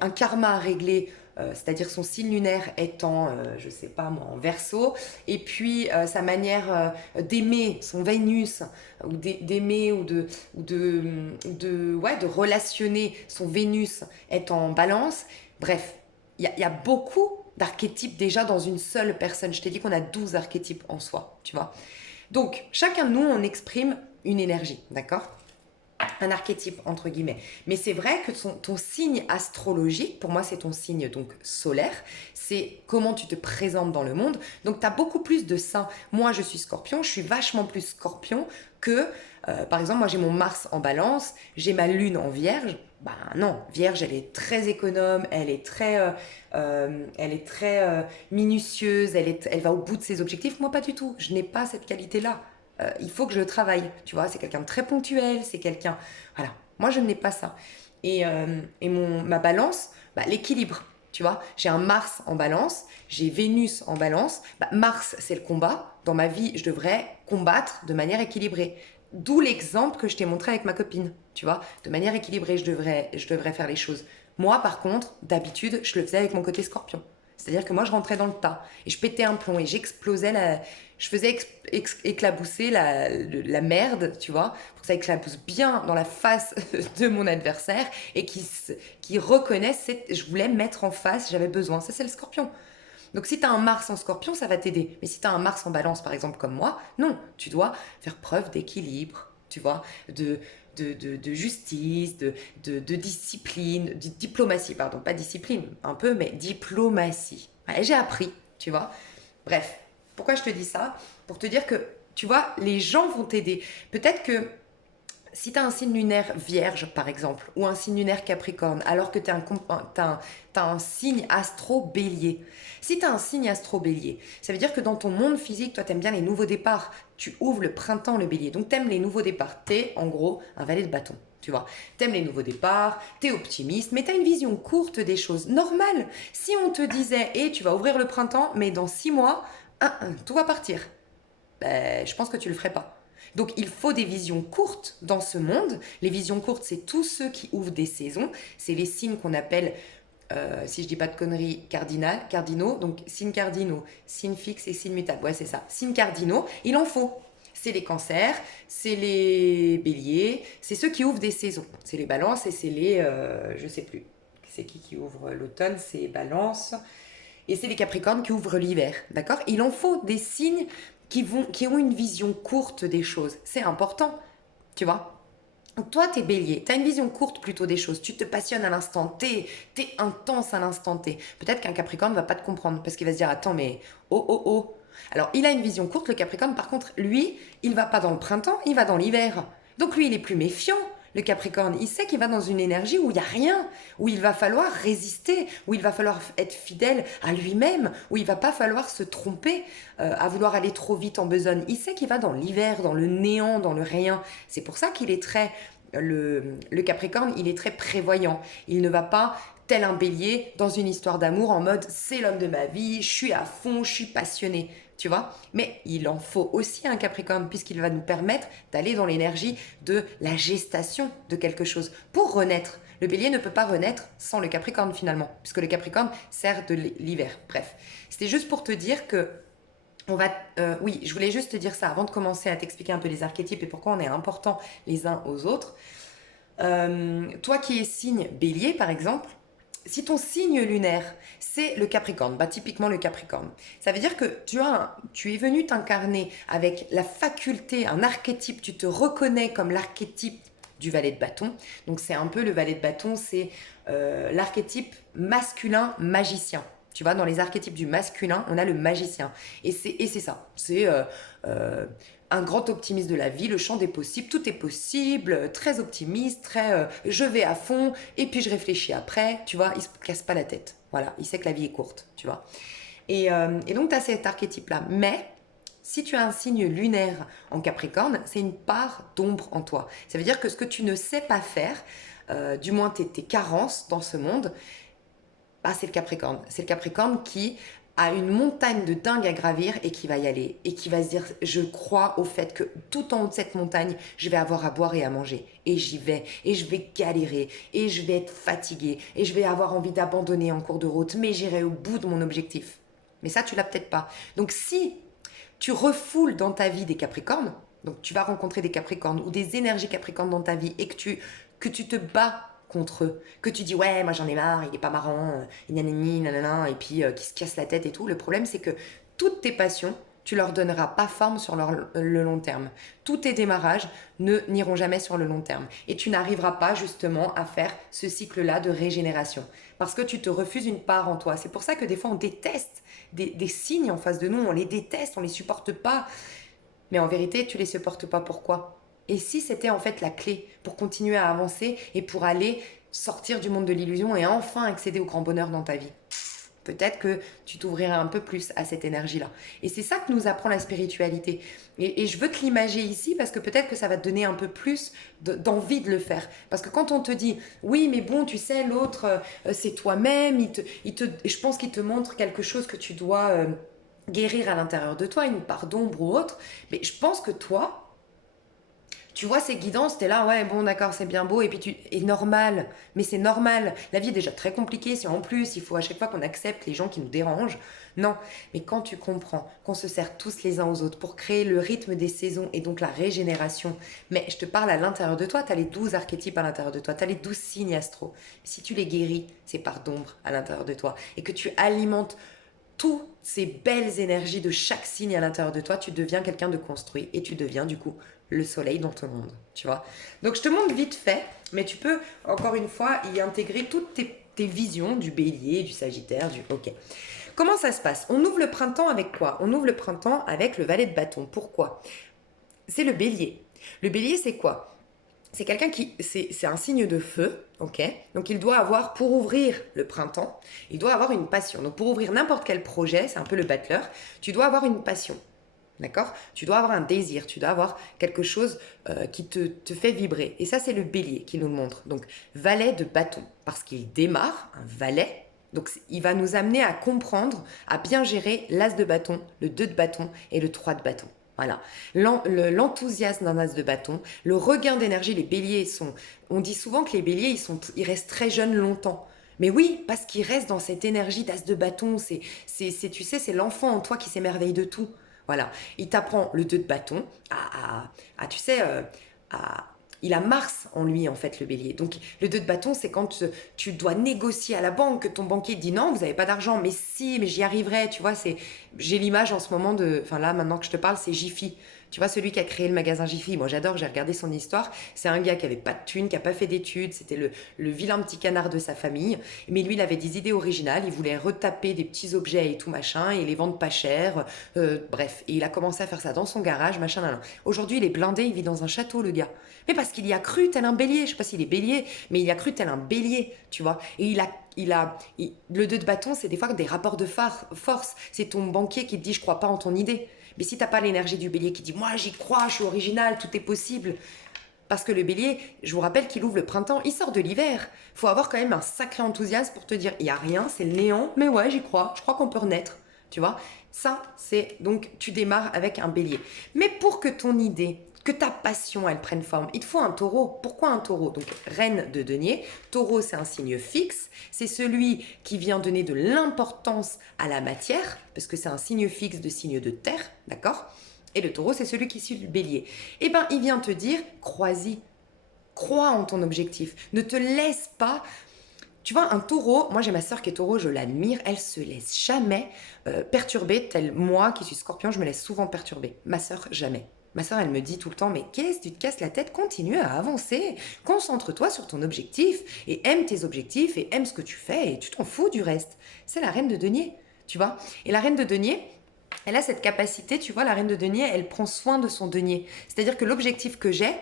un karma à régler, c'est-à-dire son signe lunaire étant, je sais pas moi, en verso, et puis sa manière d'aimer, son Vénus, ou d'aimer ouais, de relationner son Vénus est en balance. Bref, il y a beaucoup d'archétypes déjà dans une seule personne. Je t'ai dit qu'on a 12 archétypes en soi, tu vois. Donc, chacun de nous, on exprime une énergie, d'accord? un archétype entre guillemets. Mais c'est vrai que ton signe astrologique, pour moi c'est ton signe donc solaire, c'est comment tu te présentes dans le monde. Donc tu as beaucoup plus de ça. Moi je suis scorpion, je suis vachement plus scorpion que, par exemple, moi j'ai mon Mars en balance, j'ai ma lune en vierge. Bah non, vierge elle est très économe, elle est très minutieuse, elle va au bout de ses objectifs. Moi pas du tout, je n'ai pas cette qualité-là. Il faut que je travaille, tu vois, c'est quelqu'un de très ponctuel, c'est quelqu'un... Voilà, moi je n'ai pas ça. Ma balance, bah, l'équilibre, tu vois, j'ai un Mars en balance, j'ai Vénus en balance, bah, Mars c'est le combat, dans ma vie je devrais combattre de manière équilibrée. D'où l'exemple que je t'ai montré avec ma copine, tu vois, de manière équilibrée je devrais faire les choses. Moi par contre, d'habitude, je le faisais avec mon côté scorpion. C'est-à-dire que moi, je rentrais dans le tas et je pétais un plomb et je faisais éclabousser la merde, tu vois, pour que ça éclabousse bien dans la face de mon adversaire et qui reconnaisse, je voulais mettre en face, j'avais besoin. Ça, c'est le scorpion. Donc, si tu as un Mars en scorpion, ça va t'aider. Mais si tu as un Mars en balance, par exemple, comme moi, non, tu dois faire preuve d'équilibre, tu vois, de justice, de discipline, de diplomatie, pardon, pas discipline, un peu, mais diplomatie. Ouais, j'ai appris, tu vois. Bref, pourquoi je te dis ça? Pour te dire que, tu vois, les gens vont t'aider. Peut-être que si tu as un signe lunaire vierge, par exemple, ou un signe lunaire capricorne, alors que tu as, un signe astro-bélier. Si tu as un signe astro-bélier, ça veut dire que dans ton monde physique, toi, tu aimes bien les nouveaux départs. Tu ouvres le printemps, le bélier. Donc, tu aimes les nouveaux départs. Tu es, en gros, un valet de bâton. Tu vois, t'aimes les nouveaux départs, t'es optimiste, mais t'as une vision courte des choses. Normal. Si on te disait, tu vas ouvrir le printemps, mais dans 6 mois, tout va partir. Ben, je pense que tu le ferais pas. Donc il faut des visions courtes dans ce monde. Les visions courtes, c'est tous ceux qui ouvrent des saisons. C'est les signes qu'on appelle, si je dis pas de conneries, cardinaux. Donc signes cardinaux, signes fixes et signes mutables. Ouais, c'est ça. Signes cardinaux, il en faut. C'est les cancers, c'est les béliers, c'est ceux qui ouvrent des saisons. C'est les balances et c'est les... je sais plus. C'est qui ouvre l'automne? C'est balance. Et c'est les capricornes qui ouvrent l'hiver, d'accord? Il en faut des signes qui ont une vision courte des choses. C'est important, tu vois? Toi, t'es bélier, t'as une vision courte plutôt des choses. Tu te passionnes à l'instant T, t'es intense à l'instant T. Peut-être qu'un capricorne ne va pas te comprendre parce qu'il va se dire, attends, mais oh, oh, oh. Alors, il a une vision courte, le capricorne, par contre, lui, il va pas dans le printemps, il va dans l'hiver. Donc lui, il est plus méfiant. Le Capricorne, il sait qu'il va dans une énergie où il n'y a rien, où il va falloir résister, où il va falloir être fidèle à lui-même, où il va pas falloir se tromper à vouloir aller trop vite en besogne. Il sait qu'il va dans l'hiver, dans le néant, dans le rien. C'est pour ça qu'il est très... Le Capricorne, il est très prévoyant. Il ne va pas, tel un bélier, dans une histoire d'amour en mode c'est l'homme de ma vie, je suis à fond, je suis passionné. Tu vois? Mais il en faut aussi un Capricorne puisqu'il va nous permettre d'aller dans l'énergie de la gestation de quelque chose pour renaître. Le bélier ne peut pas renaître sans le Capricorne finalement, puisque le Capricorne sert de l'hiver. Bref, c'était juste pour te dire que oui, je voulais juste te dire ça avant de commencer à t'expliquer un peu les archétypes et pourquoi on est importants les uns aux autres. Toi qui es signe bélier par exemple, si ton signe lunaire, c'est le Capricorne, bah typiquement le Capricorne, ça veut dire que tu es venu t'incarner avec la faculté, un archétype, tu te reconnais comme l'archétype du valet de bâton. Donc c'est un peu le valet de bâton, c'est l'archétype masculin magicien. Tu vois, dans les archétypes du masculin, on a le magicien. Et c'est ça. C'est un grand optimiste de la vie, le champ des possibles, tout est possible, très optimiste, très je vais à fond, et puis je réfléchis après, tu vois, il se casse pas la tête. Voilà, il sait que la vie est courte, tu vois. Et donc, tu as cet archétype-là. Mais si tu as un signe lunaire en Capricorne, c'est une part d'ombre en toi. Ça veut dire que ce que tu ne sais pas faire, du moins tes carences dans ce monde, bah, c'est le Capricorne. C'est le Capricorne qui a une montagne de dingue à gravir et qui va y aller. Et qui va se dire, je crois au fait que tout en haut de cette montagne, je vais avoir à boire et à manger. Et j'y vais. Et je vais galérer. Et je vais être fatiguée. Et je vais avoir envie d'abandonner en cours de route. Mais j'irai au bout de mon objectif. Mais ça, tu l'as peut-être pas. Donc si tu refoules dans ta vie des Capricornes, donc tu vas rencontrer des Capricornes ou des énergies Capricornes dans ta vie et que tu te bats contre eux, que tu dis ouais moi j'en ai marre, il est pas marrant, nanani, nanana, et puis qui se casse la tête et tout. Le problème c'est que toutes tes passions tu leur donneras pas forme sur le long terme. Tous tes démarrages n'iront jamais sur le long terme. Et tu n'arriveras pas justement à faire ce cycle-là de régénération. Parce que tu te refuses une part en toi. C'est pour ça que des fois on déteste des signes en face de nous. On les déteste, on les supporte pas. Mais en vérité, tu les supportes pas. Pourquoi? Et si c'était en fait la clé pour continuer à avancer et pour aller sortir du monde de l'illusion et enfin accéder au grand bonheur dans ta vie? Peut-être que tu t'ouvriras un peu plus à cette énergie-là. Et c'est ça que nous apprend la spiritualité. Et je veux te l'imager ici parce que peut-être que ça va te donner un peu plus d'envie de le faire. Parce que quand on te dit, oui, mais bon, tu sais, l'autre, c'est toi-même, je pense qu'il te montre quelque chose que tu dois guérir à l'intérieur de toi, une part d'ombre ou autre. Mais je pense que toi, tu vois ces guidances, t'es là, ouais, bon, d'accord, c'est bien beau, et puis et normal, mais c'est normal. La vie est déjà très compliquée, si en plus, il faut à chaque fois qu'on accepte les gens qui nous dérangent. Non, mais quand tu comprends qu'on se sert tous les uns aux autres pour créer le rythme des saisons et donc la régénération, mais je te parle à l'intérieur de toi, tu as les 12 archétypes à l'intérieur de toi, tu as les 12 signes astro. Si tu les guéris, c'est par d'ombre à l'intérieur de toi, et que tu alimentes toutes ces belles énergies de chaque signe à l'intérieur de toi, tu deviens quelqu'un de construit et tu deviens du coup le soleil dans ton monde, tu vois. Donc je te montre vite fait, mais tu peux encore une fois y intégrer toutes tes visions du bélier, du sagittaire, du... Ok. Comment ça se passe? On ouvre le printemps avec quoi? On ouvre le printemps avec le valet de bâton. Pourquoi? C'est le bélier. Le bélier, c'est quoi? C'est quelqu'un qui, c'est un signe de feu, ok? Donc il doit avoir, pour ouvrir le printemps, il doit avoir une passion. Donc pour ouvrir n'importe quel projet, c'est un peu le battleur, tu dois avoir une passion, d'accord? Tu dois avoir un désir, tu dois avoir quelque chose qui te fait vibrer. Et ça, c'est le bélier qui nous le montre. Donc valet de bâton, parce qu'il démarre, un valet, donc il va nous amener à comprendre, à bien gérer l'as de bâton, le 2 de bâton et le 3 de bâton. Voilà, l'enthousiasme d'un as de bâton, le regain d'énergie, les béliers sont... On dit souvent que les béliers, ils restent très jeunes longtemps. Mais oui, parce qu'ils restent dans cette énergie d'as de bâton. Tu sais, c'est l'enfant en toi qui s'émerveille de tout. Voilà, il t'apprend le 2 de bâton tu sais, à, il a Mars en lui, en fait, le bélier. Donc, le 2 de bâton, c'est quand tu dois négocier à la banque, que ton banquier te dit non, vous n'avez pas d'argent. Mais si, mais j'y arriverai, tu vois. J'ai l'image en ce moment de... Enfin là, maintenant que je te parle, c'est Jiffy. Tu vois, celui qui a créé le magasin Jiffy. Moi, j'adore, j'ai regardé son histoire. C'est un gars qui avait pas de thunes, qui a pas fait d'études. C'était le vilain petit canard de sa famille. Mais lui, il avait des idées originales. Il voulait retaper des petits objets et tout machin et les vendre pas cher. Bref, et il a commencé à faire ça dans son garage, machin, nan, nan. Aujourd'hui, il est blindé, il vit dans un château, le gars. Mais parce qu'il y a cru tel un bélier. Je sais pas s'il est bélier, mais il y a cru tel un bélier, tu vois. Et le 2 de bâton, c'est des fois des rapports de force. C'est ton banquier qui te dit, je crois pas en ton idée. Mais si t'as pas l'énergie du bélier qui dit, moi j'y crois, je suis original, tout est possible. Parce que le bélier, je vous rappelle qu'il ouvre le printemps, il sort de l'hiver. Faut avoir quand même un sacré enthousiasme pour te dire, il y a rien, c'est le néant, mais ouais, j'y crois, je crois qu'on peut renaître. Tu vois, ça, c'est donc tu démarres avec un bélier. Mais pour que ton idée, que ta passion, elle prenne forme, il te faut un taureau. Pourquoi un taureau? Donc, reine de denier. Taureau, c'est un signe fixe. C'est celui qui vient donner de l'importance à la matière, parce que c'est un signe fixe de signe de terre, d'accord? Et le taureau, c'est celui qui suit le bélier. Eh bien, il vient te dire, crois-y. Crois en ton objectif. Ne te laisse pas... Tu vois, un taureau, moi j'ai ma sœur qui est taureau, je l'admire, elle se laisse jamais perturber, tel moi qui suis scorpion, je me laisse souvent perturber. Ma sœur, jamais. Ma sœur, elle me dit tout le temps, mais qu'est-ce que tu te casses la tête? Continue à avancer. Concentre-toi sur ton objectif et aime tes objectifs et aime ce que tu fais et tu t'en fous du reste. C'est la reine de denier, tu vois. Et la reine de denier, elle a cette capacité, tu vois, la reine de denier, elle prend soin de son denier. C'est-à-dire que l'objectif que j'ai,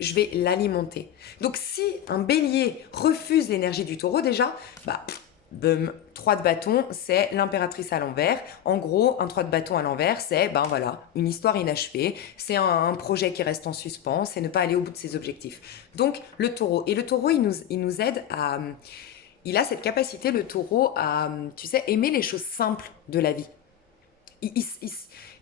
je vais l'alimenter. Donc si un bélier refuse l'énergie du taureau, déjà, bah, boum, 3 de bâton, c'est l'impératrice à l'envers. En gros, un 3 de bâton à l'envers, c'est, ben voilà, une histoire inachevée, c'est un projet qui reste en suspens, c'est ne pas aller au bout de ses objectifs. Donc, le taureau. Et le taureau, il nous aide à... Il a cette capacité, le taureau, à, tu sais, aimer les choses simples de la vie.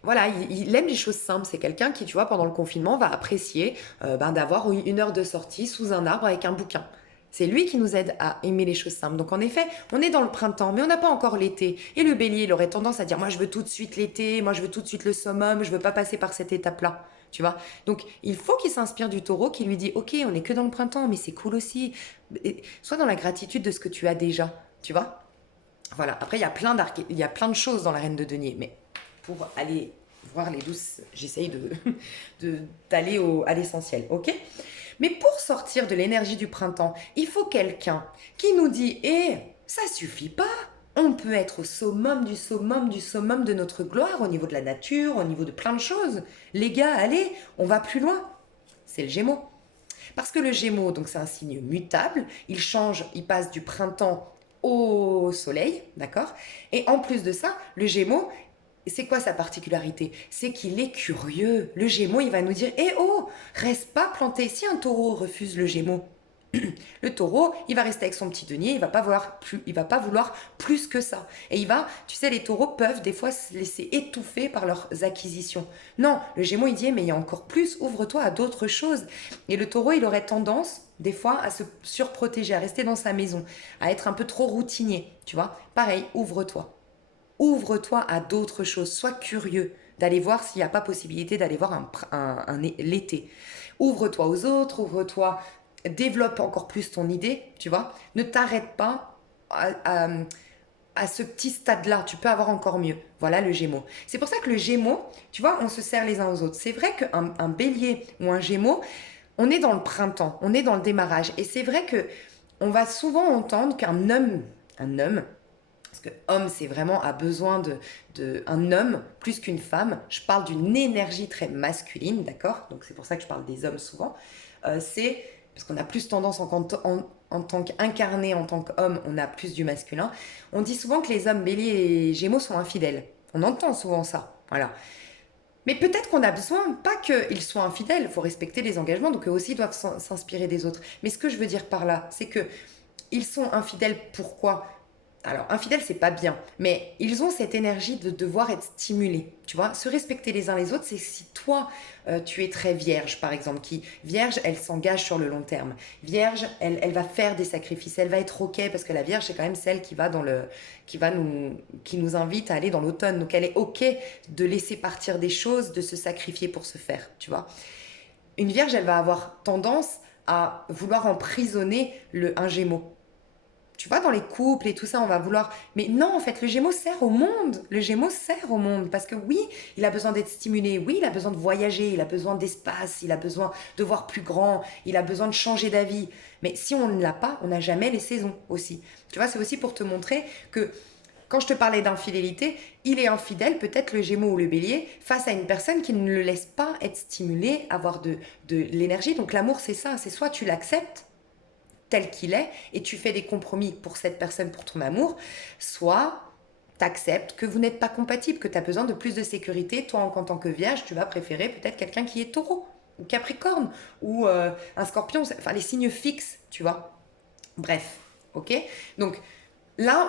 Voilà, il aime les choses simples. C'est quelqu'un qui, tu vois, pendant le confinement, va apprécier d'avoir une heure de sortie sous un arbre avec un bouquin. C'est lui qui nous aide à aimer les choses simples. Donc en effet, on est dans le printemps, mais on n'a pas encore l'été. Et le bélier, il aurait tendance à dire, moi je veux tout de suite l'été, moi je veux tout de suite le summum, je veux pas passer par cette étape-là. Tu vois. Donc il faut qu'il s'inspire du taureau qui lui dit, ok, on n'est que dans le printemps, mais c'est cool aussi. Sois dans la gratitude de ce que tu as déjà. Tu vois. Voilà. Après, il y a plein de choses dans la reine de denier, mais pour aller voir les douces, j'essaye d'aller à l'essentiel, ok? Mais pour sortir de l'énergie du printemps, il faut quelqu'un qui nous dit, ça suffit pas. On peut être au summum du summum du summum de notre gloire au niveau de la nature, au niveau de plein de choses. Les gars, allez, on va plus loin. C'est le Gémeaux. Parce que le Gémeaux, donc c'est un signe mutable, il change, il passe du printemps au soleil, d'accord? Et en plus de ça, le Gémeaux, c'est quoi sa particularité? C'est qu'il est curieux. Le Gémeaux, il va nous dire, oh, reste pas planté. Si un taureau refuse le Gémeaux, le taureau, il va rester avec son petit denier, il va pas vouloir plus que ça. Et il va, tu sais, les taureaux peuvent des fois se laisser étouffer par leurs acquisitions. Non, le Gémeaux, il dit, mais il y a encore plus, ouvre-toi à d'autres choses. Et le taureau, il aurait tendance, des fois, à se surprotéger, à rester dans sa maison, à être un peu trop routinier, tu vois. Pareil, ouvre-toi. Ouvre-toi à d'autres choses, sois curieux d'aller voir s'il n'y a pas possibilité d'aller voir l'été. Ouvre-toi aux autres, ouvre-toi, développe encore plus ton idée, tu vois. Ne t'arrête pas à ce petit stade-là, tu peux avoir encore mieux. Voilà le Gémeaux. C'est pour ça que le Gémeaux, tu vois, on se sert les uns aux autres. C'est vrai qu'un bélier ou un Gémeaux, on est dans le printemps, on est dans le démarrage. Et c'est vrai que on va souvent entendre un homme, parce que homme, c'est vraiment a besoin un homme plus qu'une femme. Je parle d'une énergie très masculine, d'accord? Donc c'est pour ça que je parle des hommes souvent. C'est parce qu'on a plus tendance en tant qu'incarné, en tant qu'homme, on a plus du masculin. On dit souvent que les hommes béliers et gémeaux sont infidèles. On entend souvent ça. Voilà. Mais peut-être qu'on a besoin, pas qu'ils soient infidèles, il faut respecter les engagements, donc eux aussi doivent s'inspirer des autres. Mais ce que je veux dire par là, c'est que ils sont infidèles pourquoi? Alors, infidèles, c'est pas bien, mais ils ont cette énergie de devoir être stimulés. Tu vois, se respecter les uns les autres, c'est si toi, tu es très vierge, par exemple, vierge, elle s'engage sur le long terme. Vierge, elle va faire des sacrifices, elle va être OK, parce que la vierge, c'est quand même celle qui nous invite à aller dans l'automne. Donc, elle est OK de laisser partir des choses, de se sacrifier pour se faire, tu vois. Une vierge, elle va avoir tendance à vouloir emprisonner un gémeau. Tu vois, dans les couples et tout ça, on va vouloir. Mais non, en fait, le Gémeaux sert au monde. Le Gémeaux sert au monde. Parce que oui, il a besoin d'être stimulé. Oui, il a besoin de voyager. Il a besoin d'espace. Il a besoin de voir plus grand. Il a besoin de changer d'avis. Mais si on ne l'a pas, on n'a jamais les saisons aussi. Tu vois, c'est aussi pour te montrer que quand je te parlais d'infidélité, il est infidèle, peut-être le Gémeaux ou le Bélier, face à une personne qui ne le laisse pas être stimulé, avoir de l'énergie. Donc l'amour, c'est ça. C'est soit tu l'acceptes tel qu'il est et tu fais des compromis pour cette personne, pour ton amour, soit tu acceptes que vous n'êtes pas compatibles, que tu as besoin de plus de sécurité. Toi, en tant que vierge, tu vas préférer peut-être quelqu'un qui est taureau ou capricorne ou un scorpion, enfin les signes fixes, tu vois. Bref, ok. Donc là,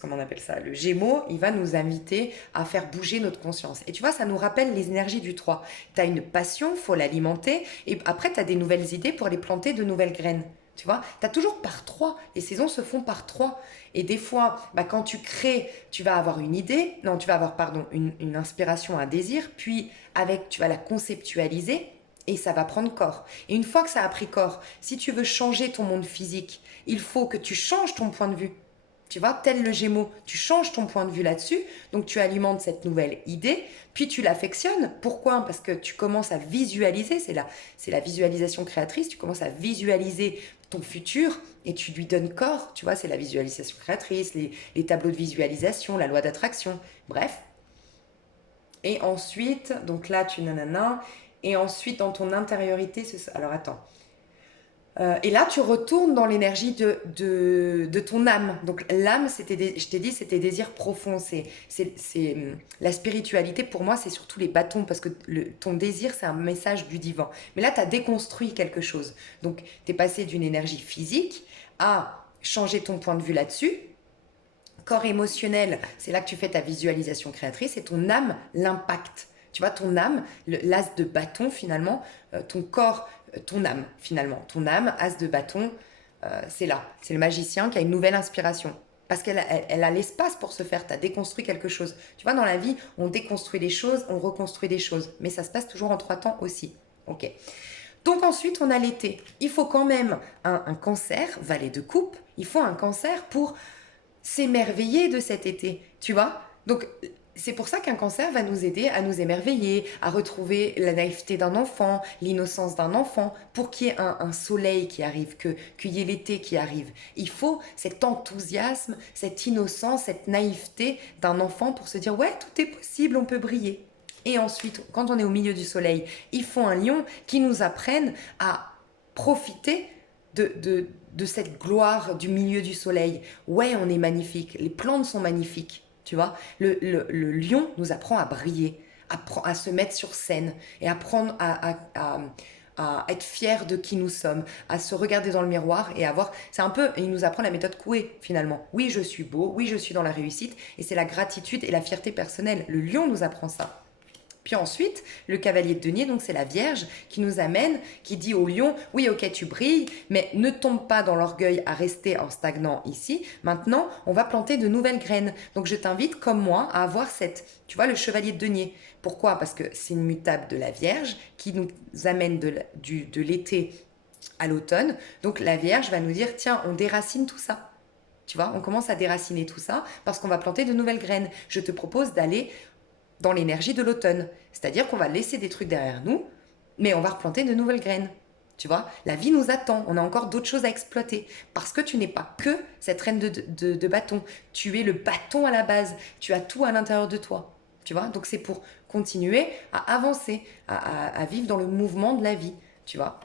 comment on appelle ça, le Gémeaux, il va nous inviter à faire bouger notre conscience. Et tu vois, ça nous rappelle les énergies du 3. Tu as une passion, faut l'alimenter, et après, tu as des nouvelles idées pour les planter de nouvelles graines. Tu vois, tu as toujours par 3. Les saisons se font par 3. Et des fois, quand tu crées, tu vas avoir une idée, non, tu vas avoir, pardon, une inspiration, un désir, puis tu vas la conceptualiser, et ça va prendre corps. Et une fois que ça a pris corps, si tu veux changer ton monde physique, il faut que tu changes ton point de vue. Tu vois, tel le Gémeaux, tu changes ton point de vue là-dessus, donc tu alimentes cette nouvelle idée, puis tu l'affectionnes. Pourquoi? Parce que tu commences à visualiser, c'est la visualisation créatrice, tu commences à visualiser ton futur et tu lui donnes corps, tu vois, c'est la visualisation créatrice, les tableaux de visualisation, la loi d'attraction, bref. Et ensuite, donc là, et ensuite dans ton intériorité, alors attends. Et là, tu retournes dans l'énergie de ton âme. Donc l'âme, je t'ai dit, c'était désir profond. La spiritualité, pour moi, c'est surtout les bâtons, parce que ton désir, c'est un message du divin. Mais là, tu as déconstruit quelque chose. Donc, tu es passé d'une énergie physique à changer ton point de vue là-dessus. Corps émotionnel, c'est là que tu fais ta visualisation créatrice, et ton âme, l'impact. Tu vois, ton âme, l'as de bâton finalement, ton corps, ton âme finalement. Ton âme, as de bâton, c'est là. C'est le magicien qui a une nouvelle inspiration. Parce qu'elle a l'espace pour se faire. Tu as déconstruit quelque chose. Tu vois, dans la vie, on déconstruit des choses, on reconstruit des choses. Mais ça se passe toujours en 3 temps aussi. Ok. Donc ensuite, on a l'été. Il faut quand même un cancer, valet de coupe. Il faut un cancer pour s'émerveiller de cet été. Tu vois? Donc, c'est pour ça qu'un cancer va nous aider à nous émerveiller, à retrouver la naïveté d'un enfant, l'innocence d'un enfant, pour qu'il y ait un soleil qui arrive, qu'il y ait l'été qui arrive. Il faut cet enthousiasme, cette innocence, cette naïveté d'un enfant pour se dire, ouais, tout est possible, on peut briller. Et ensuite, quand on est au milieu du soleil, il faut un lion qui nous apprenne à profiter de cette gloire du milieu du soleil. Ouais, on est magnifique, les plantes sont magnifiques, tu vois. Le lion nous apprend à briller, à se mettre sur scène et apprendre à être fier de qui nous sommes, à se regarder dans le miroir et à voir. C'est un peu, il nous apprend la méthode Coué finalement. Oui, je suis beau, oui, je suis dans la réussite et c'est la gratitude et la fierté personnelle. Le lion nous apprend ça. Puis ensuite, le cavalier de denier, donc c'est la Vierge qui nous amène, qui dit au lion, oui ok tu brilles, mais ne tombe pas dans l'orgueil à rester en stagnant ici. Maintenant, on va planter de nouvelles graines. Donc je t'invite, comme moi, à avoir tu vois, le chevalier de denier. Pourquoi? Parce que c'est une mutable de la Vierge qui nous amène de l'été à l'automne. Donc la Vierge va nous dire, tiens, on déracine tout ça. Tu vois, on commence à déraciner tout ça parce qu'on va planter de nouvelles graines. Je te propose d'aller dans l'énergie de l'automne. C'est-à-dire qu'on va laisser des trucs derrière nous, mais on va replanter de nouvelles graines. Tu vois, la vie nous attend, on a encore d'autres choses à exploiter. Parce que tu n'es pas que cette reine de bâton. Tu es le bâton à la base. Tu as tout à l'intérieur de toi. Tu vois, donc c'est pour continuer à avancer, à vivre dans le mouvement de la vie. Tu vois.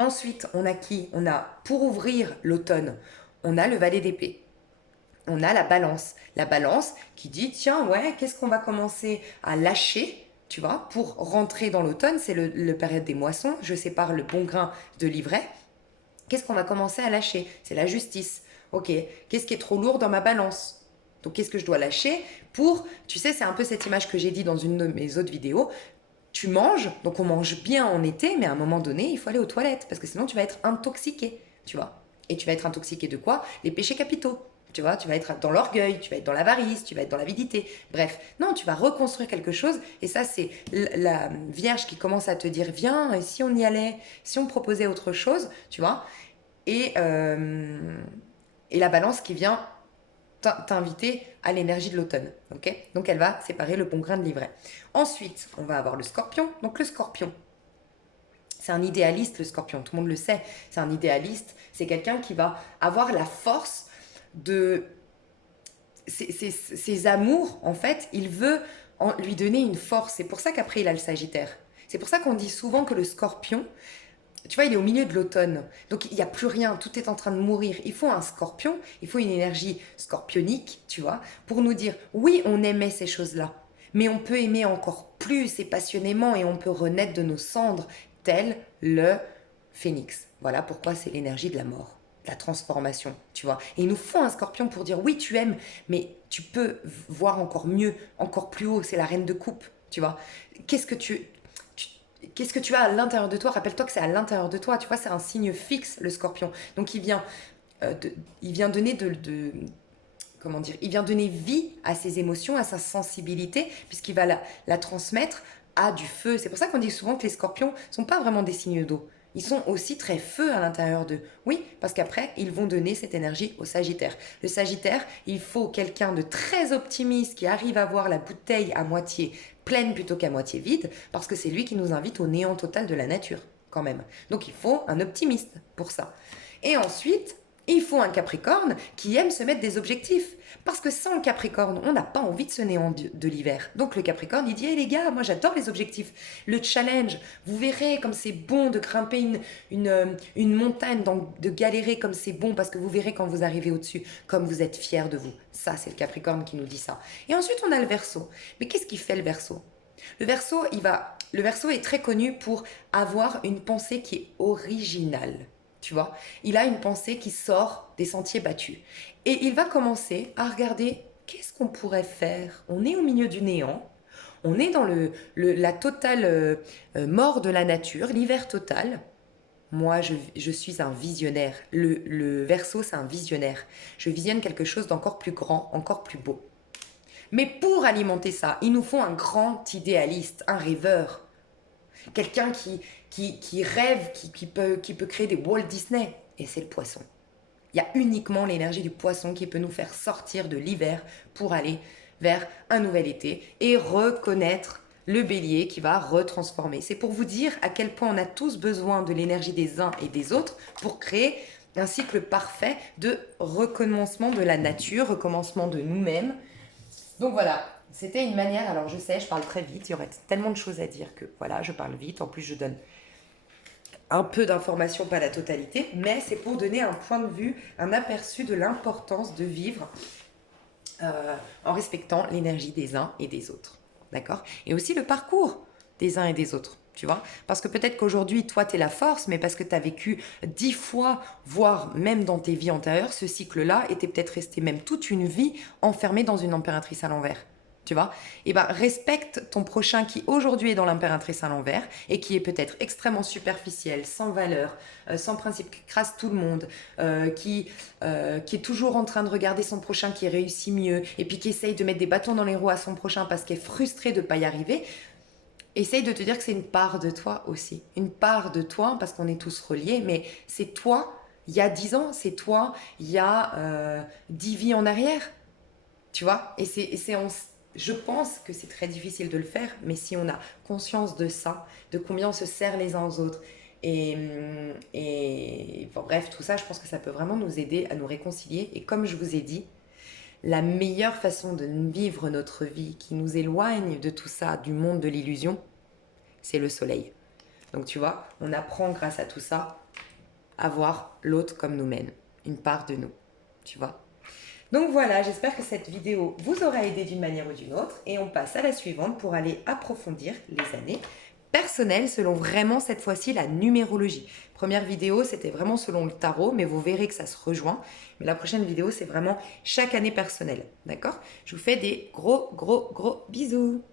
Ensuite, on a qui? On a, pour ouvrir l'automne, on a le valet d'épée. On a la balance. La balance qui dit, tiens, ouais, qu'est-ce qu'on va commencer à lâcher, tu vois, pour rentrer dans l'automne, c'est le période des moissons, je sépare le bon grain de l'ivraie. Qu'est-ce qu'on va commencer à lâcher? C'est la justice. Ok, qu'est-ce qui est trop lourd dans ma balance? Donc, qu'est-ce que je dois lâcher pour, tu sais, c'est un peu cette image que j'ai dit dans une de mes autres vidéos. Tu manges, donc on mange bien en été, mais à un moment donné, il faut aller aux toilettes, parce que sinon tu vas être intoxiqué, tu vois. Et tu vas être intoxiqué de quoi? Les péchés capitaux. Tu vois, tu vas être dans l'orgueil, tu vas être dans l'avarice, tu vas être dans l'avidité. Bref, non, tu vas reconstruire quelque chose. Et ça, c'est la Vierge qui commence à te dire, viens, et si on y allait, si on proposait autre chose, tu vois. Et la balance qui vient t'inviter à l'énergie de l'automne. Ok, donc elle va séparer le bon grain de l'ivraie. Ensuite, on va avoir le scorpion. Donc le scorpion, c'est un idéaliste, le scorpion, tout le monde le sait. C'est un idéaliste, c'est quelqu'un qui va avoir la force de... Ses amours, en fait, il veut lui donner une force. C'est pour ça qu'après, il a le Sagittaire. C'est pour ça qu'on dit souvent que le scorpion, tu vois, il est au milieu de l'automne. Donc, il n'y a plus rien. Tout est en train de mourir. Il faut un scorpion. Il faut une énergie scorpionique, tu vois, pour nous dire, oui, on aimait ces choses-là. Mais on peut aimer encore plus et passionnément et on peut renaître de nos cendres, tel le phénix. Voilà pourquoi c'est l'énergie de la mort, de la transformation, tu vois. Et il nous faut un scorpion pour dire, oui, tu aimes, mais tu peux voir encore mieux, encore plus haut. C'est la reine de coupe, tu vois. Qu'est-ce que qu'est-ce que tu as à l'intérieur de toi? Rappelle-toi que c'est à l'intérieur de toi. Tu vois, c'est un signe fixe, le scorpion. Donc, il vient donner comment dire? Il vient donner vie à ses émotions, à sa sensibilité, puisqu'il va la transmettre à du feu. C'est pour ça qu'on dit souvent que les scorpions ne sont pas vraiment des signes d'eau. Ils sont aussi très feu à l'intérieur d'eux. Oui, parce qu'après, ils vont donner cette énergie au Sagittaire. Le Sagittaire, il faut quelqu'un de très optimiste qui arrive à voir la bouteille à moitié pleine plutôt qu'à moitié vide, parce que c'est lui qui nous invite au néant total de la nature, quand même. Donc il faut un optimiste pour ça. Et ensuite, il faut un Capricorne qui aime se mettre des objectifs. Parce que sans le Capricorne, on n'a pas envie de ce néant de l'hiver. Donc le Capricorne, il dit, hey, les gars, moi j'adore les objectifs. Le challenge, vous verrez comme c'est bon de grimper une montagne, de galérer comme c'est bon, parce que vous verrez quand vous arrivez au-dessus, comme vous êtes fiers de vous. Ça, c'est le Capricorne qui nous dit ça. Et ensuite, on a le Verseau. Mais qu'est-ce qui fait le Verseau? Le Verseau est très connu pour avoir une pensée qui est originale. Tu vois, il a une pensée qui sort des sentiers battus. Et il va commencer à regarder qu'est-ce qu'on pourrait faire. On est au milieu du néant, on est dans la totale mort de la nature, l'hiver total. Moi, je suis un visionnaire. Le Verseau, c'est un visionnaire. Je visionne quelque chose d'encore plus grand, encore plus beau. Mais pour alimenter ça, il nous faut un grand idéaliste, un rêveur. Quelqu'un qui rêve, qui peut créer des Walt Disney. Et c'est le poisson. Il y a uniquement l'énergie du poisson qui peut nous faire sortir de l'hiver pour aller vers un nouvel été et reconnaître le bélier qui va retransformer. C'est pour vous dire à quel point on a tous besoin de l'énergie des uns et des autres pour créer un cycle parfait de recommencement de la nature, recommencement de nous-mêmes. Donc voilà, c'était une manière, alors je sais, je parle très vite, il y aurait tellement de choses à dire que voilà, je parle vite, en plus je donne un peu d'informations, pas la totalité, mais c'est pour donner un point de vue, un aperçu de l'importance de vivre en respectant l'énergie des uns et des autres. D'accord? Et aussi le parcours des uns et des autres. Tu vois? Parce que peut-être qu'aujourd'hui, toi, tu es la force, mais parce que tu as vécu 10 fois, voire même dans tes vies antérieures, ce cycle-là, et tu es peut-être resté même toute une vie enfermé dans une impératrice à l'envers. Tu vois? Et ben, respecte ton prochain qui aujourd'hui est dans l'impératrice à l'envers et qui est peut-être extrêmement superficiel, sans valeur, sans principe, qui crasse tout le monde, qui est toujours en train de regarder son prochain qui réussit mieux et puis qui essaye de mettre des bâtons dans les roues à son prochain parce qu'il est frustré de ne pas y arriver. Essaye de te dire que c'est une part de toi aussi. Une part de toi, parce qu'on est tous reliés, mais c'est toi il y a 10 ans, c'est toi il y a 10 vies en arrière. Tu vois? Je pense que c'est très difficile de le faire, mais si on a conscience de ça, de combien on se sert les uns aux autres, bon, bref, tout ça, je pense que ça peut vraiment nous aider à nous réconcilier. Et comme je vous ai dit, la meilleure façon de vivre notre vie qui nous éloigne de tout ça, du monde de l'illusion, c'est le soleil. Donc tu vois, on apprend grâce à tout ça à voir l'autre comme nous-mêmes, une part de nous, tu vois. Donc voilà, j'espère que cette vidéo vous aura aidé d'une manière ou d'une autre et on passe à la suivante pour aller approfondir les années personnelles selon vraiment cette fois-ci la numérologie. Première vidéo, c'était vraiment selon le tarot, mais vous verrez que ça se rejoint. Mais la prochaine vidéo, c'est vraiment chaque année personnelle, d'accord? Je vous fais des gros bisous.